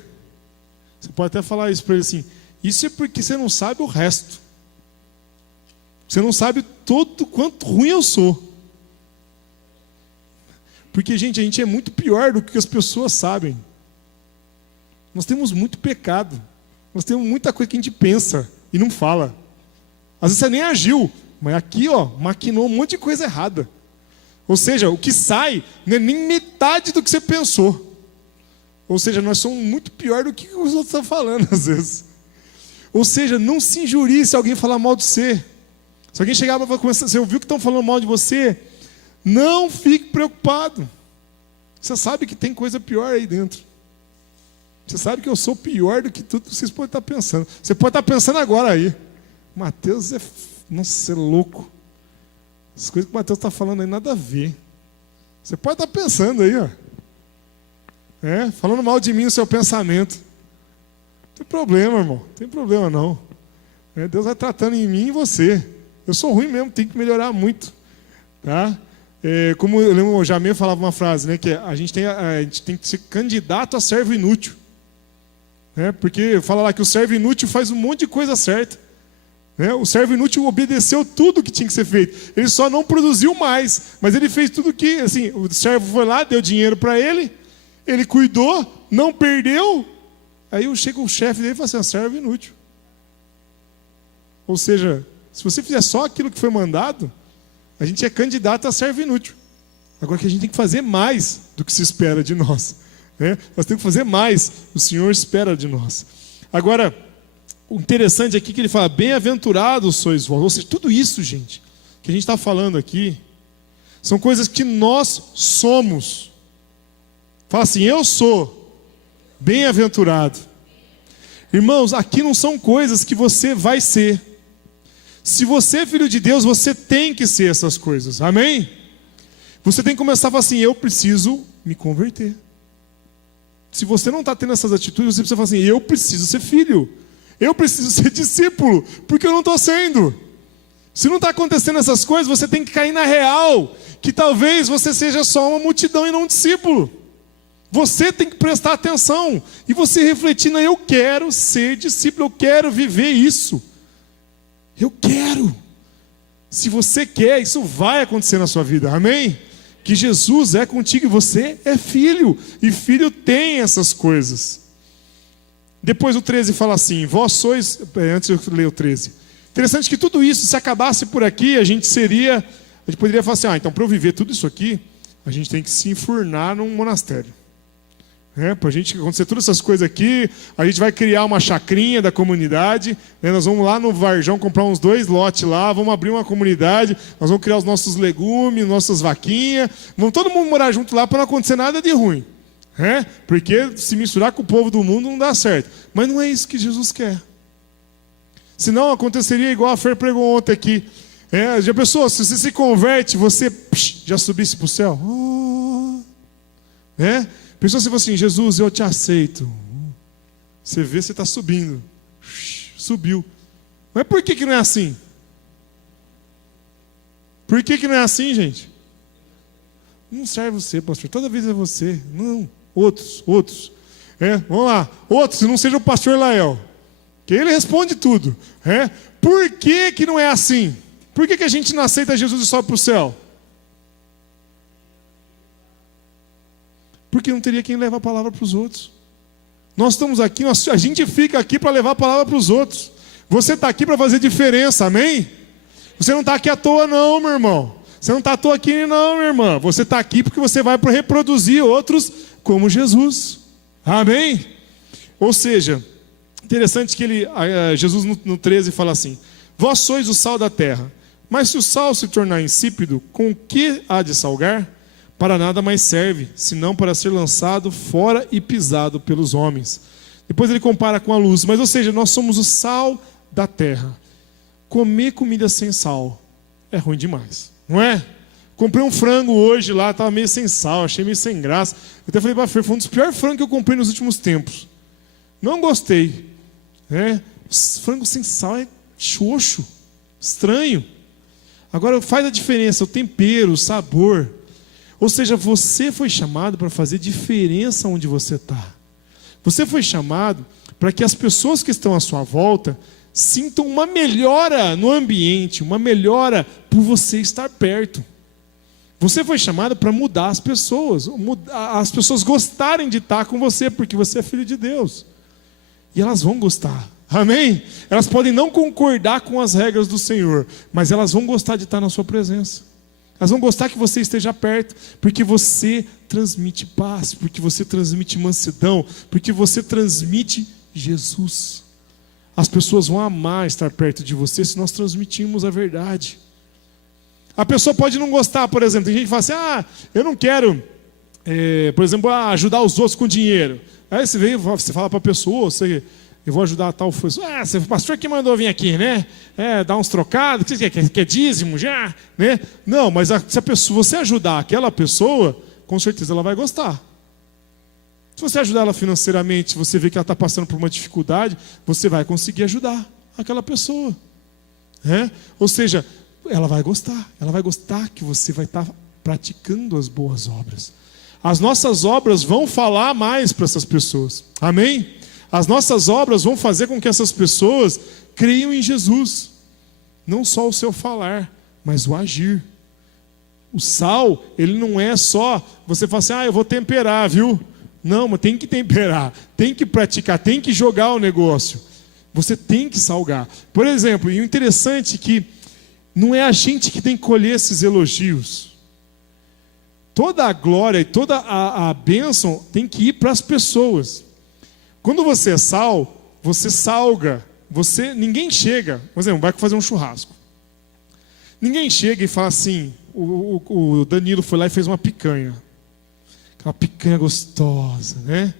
você pode até falar isso para ele assim: isso é porque você não sabe o resto. Você não sabe todo quanto ruim eu sou. Porque, gente, a gente é muito pior do que as pessoas sabem. Nós temos muito pecado. Nós temos muita coisa que a gente pensa e não fala. Às vezes você nem agiu, mas aqui, maquinou um monte de coisa errada. Ou seja, o que sai não é nem metade do que você pensou. Ou seja, nós somos muito pior do que os outros estão falando às vezes. Ou seja, não se injurie se alguém falar mal de você. Se alguém chegar e começar, você ouviu que estão falando mal de você, não fique preocupado. Você sabe que tem coisa pior aí dentro. Você sabe que eu sou pior do que tudo que vocês podem estar pensando. Você pode estar pensando agora aí: Mateus nossa, é louco. As coisas que o Mateus está falando aí nada a ver. Você pode estar pensando aí, falando mal de mim no seu pensamento. Não tem problema, irmão. Não tem problema, não. Deus vai tratando em mim e em você. Eu sou ruim mesmo, tenho que melhorar muito. Tá? Como eu lembro, o Jamil falava uma frase, né? Que a gente tem que ser candidato a servo inútil. Porque fala lá que o servo inútil faz um monte de coisa certa. O servo inútil obedeceu tudo que tinha que ser feito. Ele só não produziu mais, mas ele fez tudo que, assim, o servo foi lá, deu dinheiro para ele, ele cuidou, não perdeu. Aí chega o chefe dele e fala assim: servo inútil. Ou seja, se você fizer só aquilo que foi mandado, a gente é candidato a servo inútil. Agora que a gente tem que fazer mais do que se espera de nós. Nós temos que fazer mais, o Senhor espera de nós. Agora, o interessante aqui é que ele fala: bem-aventurados sois vós. Ou seja, tudo isso, gente, que a gente está falando aqui, são coisas que nós somos. Fala assim: eu sou bem-aventurado. Irmãos, aqui não são coisas que você vai ser. Se você é filho de Deus, você tem que ser essas coisas. Amém? Você tem que começar a falar assim: eu preciso me converter. Se você não está tendo essas atitudes, você precisa falar assim: eu preciso ser filho. Eu preciso ser discípulo, porque eu não estou sendo. Se não está acontecendo essas coisas, você tem que cair na real, que talvez você seja só uma multidão e não um discípulo. Você tem que prestar atenção e você refletir: não, eu quero ser discípulo, eu quero viver isso. Eu quero. Se você quer, isso vai acontecer na sua vida, amém? Que Jesus é contigo e você é filho, e filho tem essas coisas. Depois o 13 fala assim: vós sois... Antes eu ler o 13. Interessante que tudo isso, se acabasse por aqui, a gente poderia falar assim: então para eu viver tudo isso aqui, a gente tem que se enfurnar num monastério. Para a gente acontecer todas essas coisas aqui, a gente vai criar uma chacrinha da comunidade, né? Nós vamos lá no Varjão comprar uns 2 lotes lá, vamos abrir uma comunidade, nós vamos criar os nossos legumes, nossas vaquinhas, vamos todo mundo morar junto lá para não acontecer nada de ruim, porque se misturar com o povo do mundo não dá certo. Mas não é isso que Jesus quer. Senão aconteceria igual a Fer pregou ontem aqui. Já pensou, se você se converte, você já subisse para o céu? Pensou se fosse assim, Jesus, eu te aceito. Você vê, você está subindo. Subiu. Mas por que não é assim? Por que não é assim, gente? Não serve você, pastor. Toda vez é você. Não. Outros. Vamos lá. Outros, se não seja o pastor Lael. Que ele responde tudo. Por que não é assim? Por que a gente não aceita Jesus e sobe para o céu? Porque não teria quem leva a palavra para os outros. Nós estamos aqui, a gente fica aqui para levar a palavra para os outros. Você está aqui para fazer diferença, amém? Você não está aqui à toa não, meu irmão. Você não está à toa aqui não, minha irmã. Você está aqui porque você vai para reproduzir outros como Jesus. Amém? Ou seja, interessante que Jesus no 13 fala assim: vós sois o sal da terra, mas se o sal se tornar insípido, com que há de salgar? Para nada mais serve, senão para ser lançado fora e pisado pelos homens. Depois ele compara com a luz. Mas, ou seja, nós somos o sal da terra. Comer comida sem sal é ruim demais, não é? Comprei um frango hoje lá, estava meio sem sal, achei meio sem graça. Eu até falei para a Fer, foi um dos piores frangos que eu comprei nos últimos tempos. Não gostei. Frango sem sal é xoxo, estranho. Agora faz a diferença, o tempero, o sabor. Ou seja, você foi chamado para fazer diferença onde você está. Você foi chamado para que as pessoas que estão à sua volta sintam uma melhora no ambiente, uma melhora por você estar perto. Você foi chamado para mudar as pessoas gostarem de estar com você, porque você é filho de Deus. E elas vão gostar. Amém? Elas podem não concordar com as regras do Senhor, mas elas vão gostar de estar na sua presença. Elas vão gostar que você esteja perto, porque você transmite paz, porque você transmite mansidão, porque você transmite Jesus. As pessoas vão amar estar perto de você se nós transmitirmos a verdade. A pessoa pode não gostar, por exemplo, tem gente que fala assim, eu não quero, por exemplo, ajudar os outros com dinheiro. Aí você fala para a pessoa, eu vou ajudar a tal pessoa. O pastor que mandou vir aqui, né? Dar uns trocados, que é dízimo já, né? Não, mas se você ajudar aquela pessoa, com certeza ela vai gostar. Se você ajudar ela financeiramente, se você vê que ela está passando por uma dificuldade, você vai conseguir ajudar aquela pessoa. Ou seja, ela vai gostar que você vai estar praticando as boas obras. As nossas obras vão falar mais para essas pessoas. Amém? As nossas obras vão fazer com que essas pessoas creiam em Jesus. Não só o seu falar, mas o agir. O sal, ele não é só você falar assim, eu vou temperar, viu? Não, mas tem que temperar, tem que praticar, tem que jogar o negócio. Você tem que salgar. Por exemplo, e o interessante é que não é a gente que tem que colher esses elogios. Toda a glória e toda a bênção tem que ir para as pessoas. Quando você é sal, você salga. Ninguém chega, por exemplo, vai fazer um churrasco. Ninguém chega e fala assim, o Danilo foi lá e fez uma picanha. Aquela picanha gostosa, né?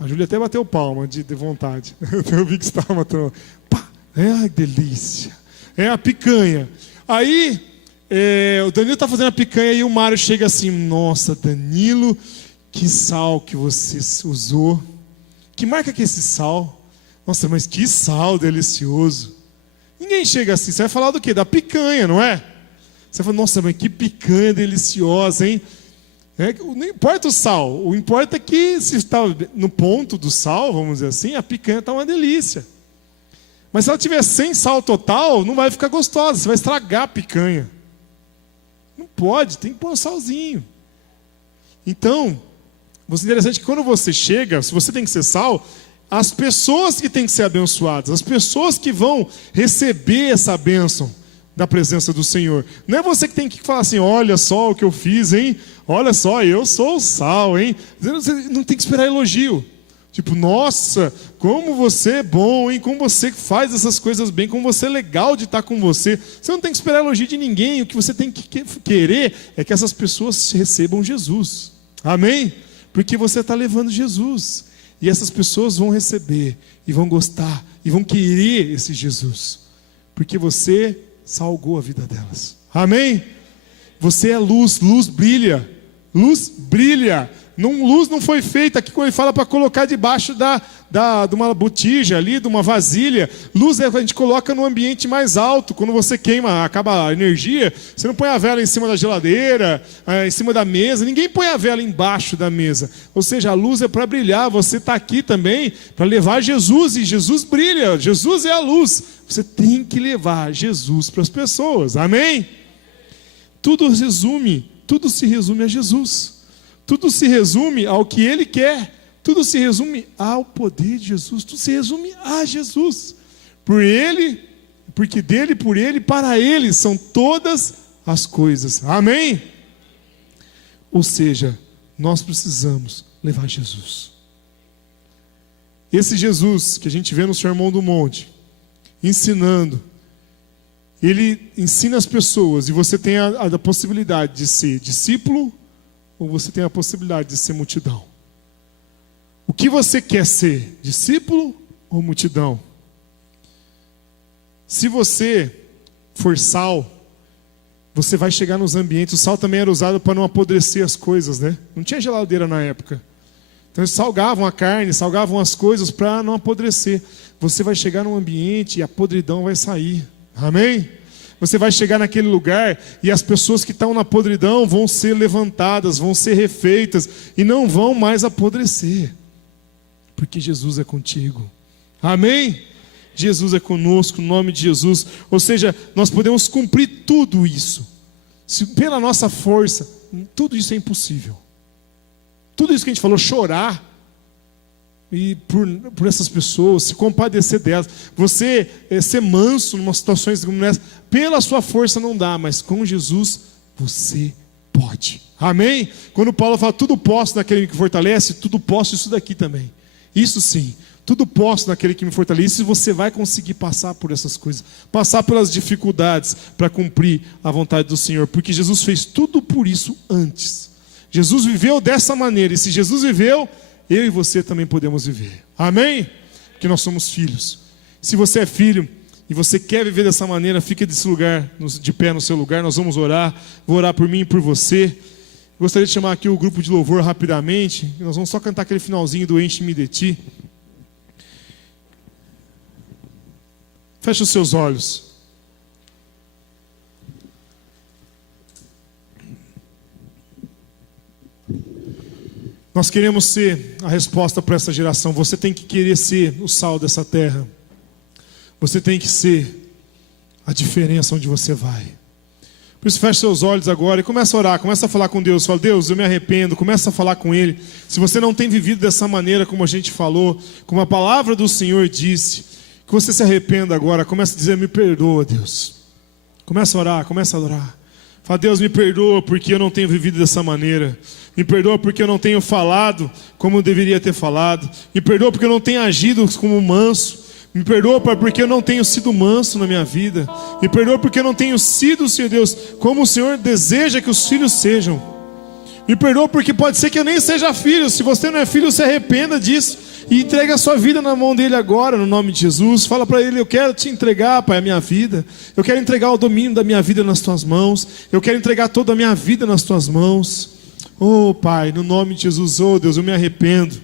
A Júlia até bateu palma de vontade. Eu vi que você estava matando. Pá, ai, delícia. A picanha. Aí, o Danilo está fazendo a picanha e o Mário chega assim, nossa, Danilo, que sal que você usou. Que marca que é esse sal? Nossa, mas que sal delicioso. Ninguém chega assim. Você vai falar do quê? Da picanha, não é? Você fala, nossa, mas que picanha deliciosa, hein? Não importa o sal. O importa é que se está no ponto do sal, vamos dizer assim, a picanha está uma delícia. Mas se ela tiver sem sal total, não vai ficar gostosa. Você vai estragar a picanha. Não pode, tem que pôr um salzinho. Então, é interessante que quando você chega, se você tem que ser sal, as pessoas que têm que ser abençoadas, as pessoas que vão receber essa bênção, da presença do Senhor. Não é você que tem que falar assim, olha só o que eu fiz, hein? Olha só, eu sou o sal, hein? Você não tem que esperar elogio. Tipo, nossa, como você é bom, hein? Como você faz essas coisas bem, como você é legal de estar com você. Você não tem que esperar elogio de ninguém. O que você tem que querer é que essas pessoas recebam Jesus. Amém? Porque você está levando Jesus. E essas pessoas vão receber, e vão gostar, e vão querer esse Jesus. Porque você salgou a vida delas. Amém? Você é luz, luz brilha. Luz brilha. Luz não foi feita aqui quando ele fala para colocar debaixo de uma botija ali, de uma vasilha. Luz é que a gente coloca no ambiente mais alto. Quando você queima, acaba a energia, você não põe a vela em cima da geladeira, em cima da mesa. Ninguém põe a vela embaixo da mesa. Ou seja, a luz é para brilhar. Você está aqui também para levar Jesus, e Jesus brilha. Jesus é a luz. Você tem que levar Jesus para as pessoas. Amém? Tudo se resume a Jesus. Tudo se resume ao que Ele quer. Tudo se resume ao poder de Jesus. Tudo se resume a Jesus. Por Ele, porque dEle, por Ele, para Ele são todas as coisas. Amém? Ou seja, nós precisamos levar Jesus. Esse Jesus que a gente vê no Sermão do Monte, ensinando, Ele ensina as pessoas, e você tem a possibilidade de ser discípulo, ou você tem a possibilidade de ser multidão. O que você quer ser? Discípulo ou multidão? Se você for sal, você vai chegar nos ambientes. O sal também era usado para não apodrecer as coisas, né? Não tinha geladeira na época. Então eles salgavam a carne, salgavam as coisas para não apodrecer. Você vai chegar num ambiente e a podridão vai sair. Amém? Você vai chegar naquele lugar e as pessoas que estão na podridão vão ser levantadas, vão ser refeitas e não vão mais apodrecer. Porque Jesus é contigo. Amém? Jesus é conosco, no nome de Jesus. Ou seja, nós podemos cumprir tudo isso. Se pela nossa força, tudo isso é impossível. Tudo isso que a gente falou, chorar e por essas pessoas, se compadecer delas, você ser manso em umas situações como essa, pela sua força não dá, mas com Jesus você pode. Amém? Quando Paulo fala tudo posso naquele que me fortalece, tudo posso isso daqui também. Isso sim, tudo posso naquele que me fortalece. E você vai conseguir passar por essas coisas, passar pelas dificuldades para cumprir a vontade do Senhor, porque Jesus fez tudo por isso antes. Jesus viveu dessa maneira, e se Jesus viveu, eu e você também podemos viver. Amém? Porque nós somos filhos. Se você é filho e você quer viver dessa maneira, fique desse lugar, de pé no seu lugar. Nós vamos orar. Vou orar por mim e por você. Gostaria de chamar aqui o grupo de louvor rapidamente. Nós vamos só cantar aquele finalzinho do Enche-me de Ti. Feche os seus olhos. Nós queremos ser a resposta para essa geração. Você tem que querer ser o sal dessa terra. Você tem que ser a diferença onde você vai. Por isso, feche seus olhos agora e começa a orar, começa a falar com Deus. Fala, Deus, eu me arrependo. Começa a falar com Ele. Se você não tem vivido dessa maneira como a gente falou, como a palavra do Senhor disse, que você se arrependa agora. Começa a dizer, me perdoa, Deus. Começa a orar, começa a adorar. Fala, Deus, me perdoa porque eu não tenho vivido dessa maneira. Me perdoa porque eu não tenho falado como eu deveria ter falado. Me perdoa porque eu não tenho agido como manso. Me perdoa, Pai, porque eu não tenho sido manso na minha vida. Me perdoa porque eu não tenho sido, Senhor Deus, como o Senhor deseja que os filhos sejam. Me perdoa porque pode ser que eu nem seja filho. Se você não é filho, se arrependa disso e entregue a sua vida na mão dele agora, no nome de Jesus. Fala para ele, eu quero te entregar, Pai, a minha vida. Eu quero entregar o domínio da minha vida nas tuas mãos. Eu quero entregar toda a minha vida nas tuas mãos. Oh, Pai, no nome de Jesus, oh Deus, eu me arrependo.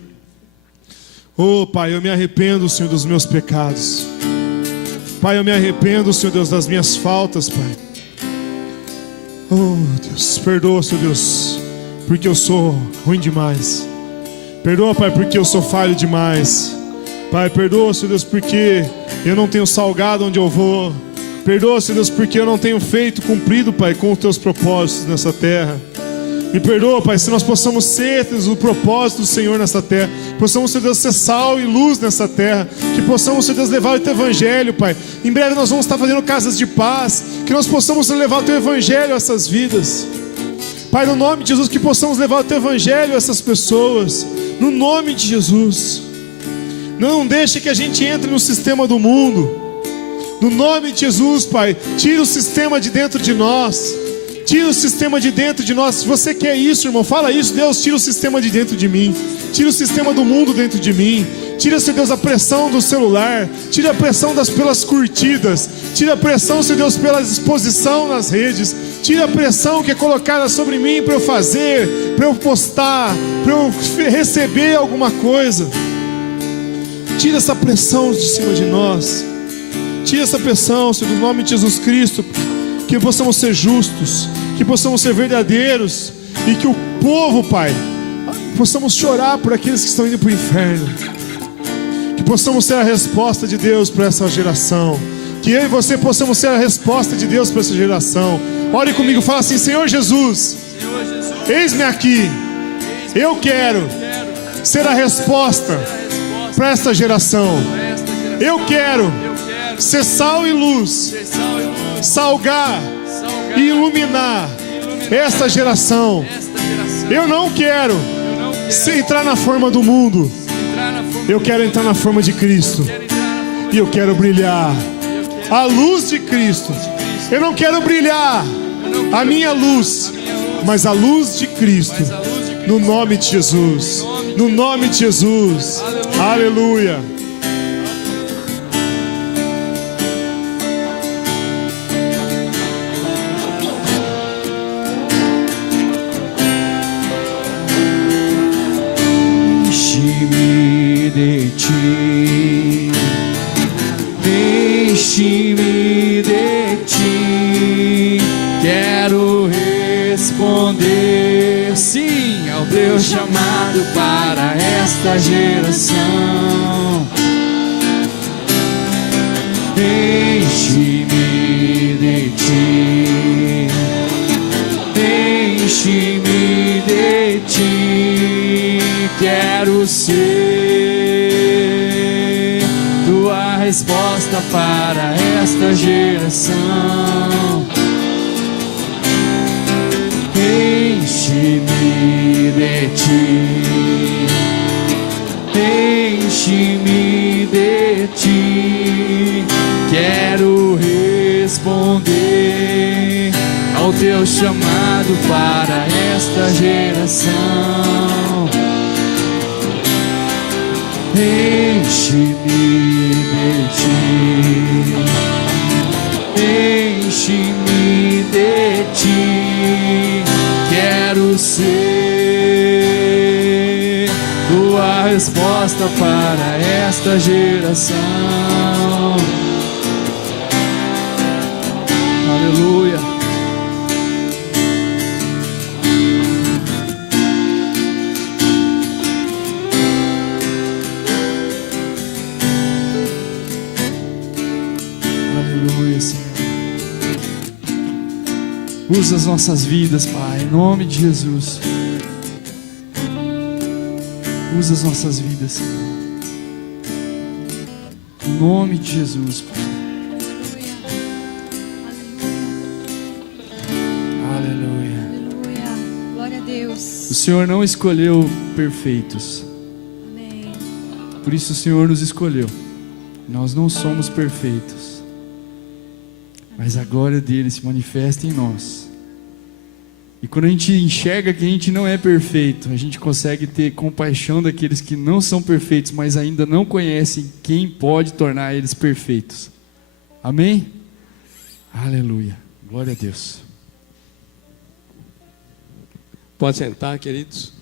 Oh, Pai, eu me arrependo, Senhor, dos meus pecados. Pai, eu me arrependo, Senhor Deus, das minhas faltas, Pai. Oh, Deus, perdoa, Senhor Deus, porque eu sou ruim demais. Perdoa, Pai, porque eu sou falho demais. Pai, perdoa, Senhor Deus, porque eu não tenho salgado onde eu vou. Perdoa, Senhor Deus, porque eu não tenho cumprido, Pai, com os teus propósitos nessa terra. Me perdoa, Pai, se nós possamos ser o propósito do Senhor nessa terra, possamos, Senhor Deus, ser sal e luz nessa terra, que possamos, Senhor Deus, levar o Teu Evangelho, Pai. Em breve nós vamos estar fazendo casas de paz, que nós possamos levar o Teu Evangelho a essas vidas. Pai, no nome de Jesus, que possamos levar o Teu Evangelho a essas pessoas, no nome de Jesus. Não deixe que a gente entre no sistema do mundo. No nome de Jesus, Pai, tira o sistema de dentro de nós. Tira o sistema de dentro de nós. Se você quer isso, irmão, fala isso. Deus, tira o sistema de dentro de mim. Tira o sistema do mundo dentro de mim. Tira, Senhor Deus, a pressão do celular. Tira a pressão pelas curtidas. Tira a pressão, Senhor Deus, pela exposição nas redes. Tira a pressão que é colocada sobre mim para eu fazer, para eu postar, para eu receber alguma coisa. Tira essa pressão de cima de nós. Tira essa pressão, Senhor, no nome de Jesus Cristo. Que possamos ser justos, que possamos ser verdadeiros, e que o povo, Pai, possamos chorar por aqueles que estão indo para o inferno. Que possamos ser a resposta de Deus para essa geração. Que eu e você possamos ser a resposta de Deus para essa geração. Ore comigo, fala assim: Senhor Jesus, eis-me aqui. Eu quero ser a resposta para esta geração. Eu quero ser sal e luz, salgar e iluminar esta geração. Eu não quero entrar na forma do mundo. Eu quero entrar na forma de Cristo. E eu quero brilhar a luz de Cristo. Eu não quero brilhar a minha luz, mas a luz de Cristo. No nome de Jesus. No nome de Jesus. Aleluia. Enche-me de ti, enche-me de ti. Quero responder sim ao teu chamado para esta geração. Enche-me de ti, enche-me de ti. Quero ser tua resposta para esta geração. Enche-me de ti, enche-me de ti. Quero responder ao teu chamado para esta geração. Enche-me de ti, enche-me de ti. Quero ser tua resposta para esta geração. Aleluia. Aleluia, Senhor. Usa as nossas vidas, Pai, em nome de Jesus. Usa as nossas vidas, Senhor. Em nome de Jesus, Pai. Aleluia. Aleluia. Glória a Deus. O Senhor não escolheu perfeitos. Amém. Por isso o Senhor nos escolheu. Nós não somos perfeitos, mas a glória dele se manifesta em nós. E quando a gente enxerga que a gente não é perfeito, a gente consegue ter compaixão daqueles que não são perfeitos, mas ainda não conhecem quem pode tornar eles perfeitos. Amém? Aleluia. Glória a Deus. Pode sentar, queridos.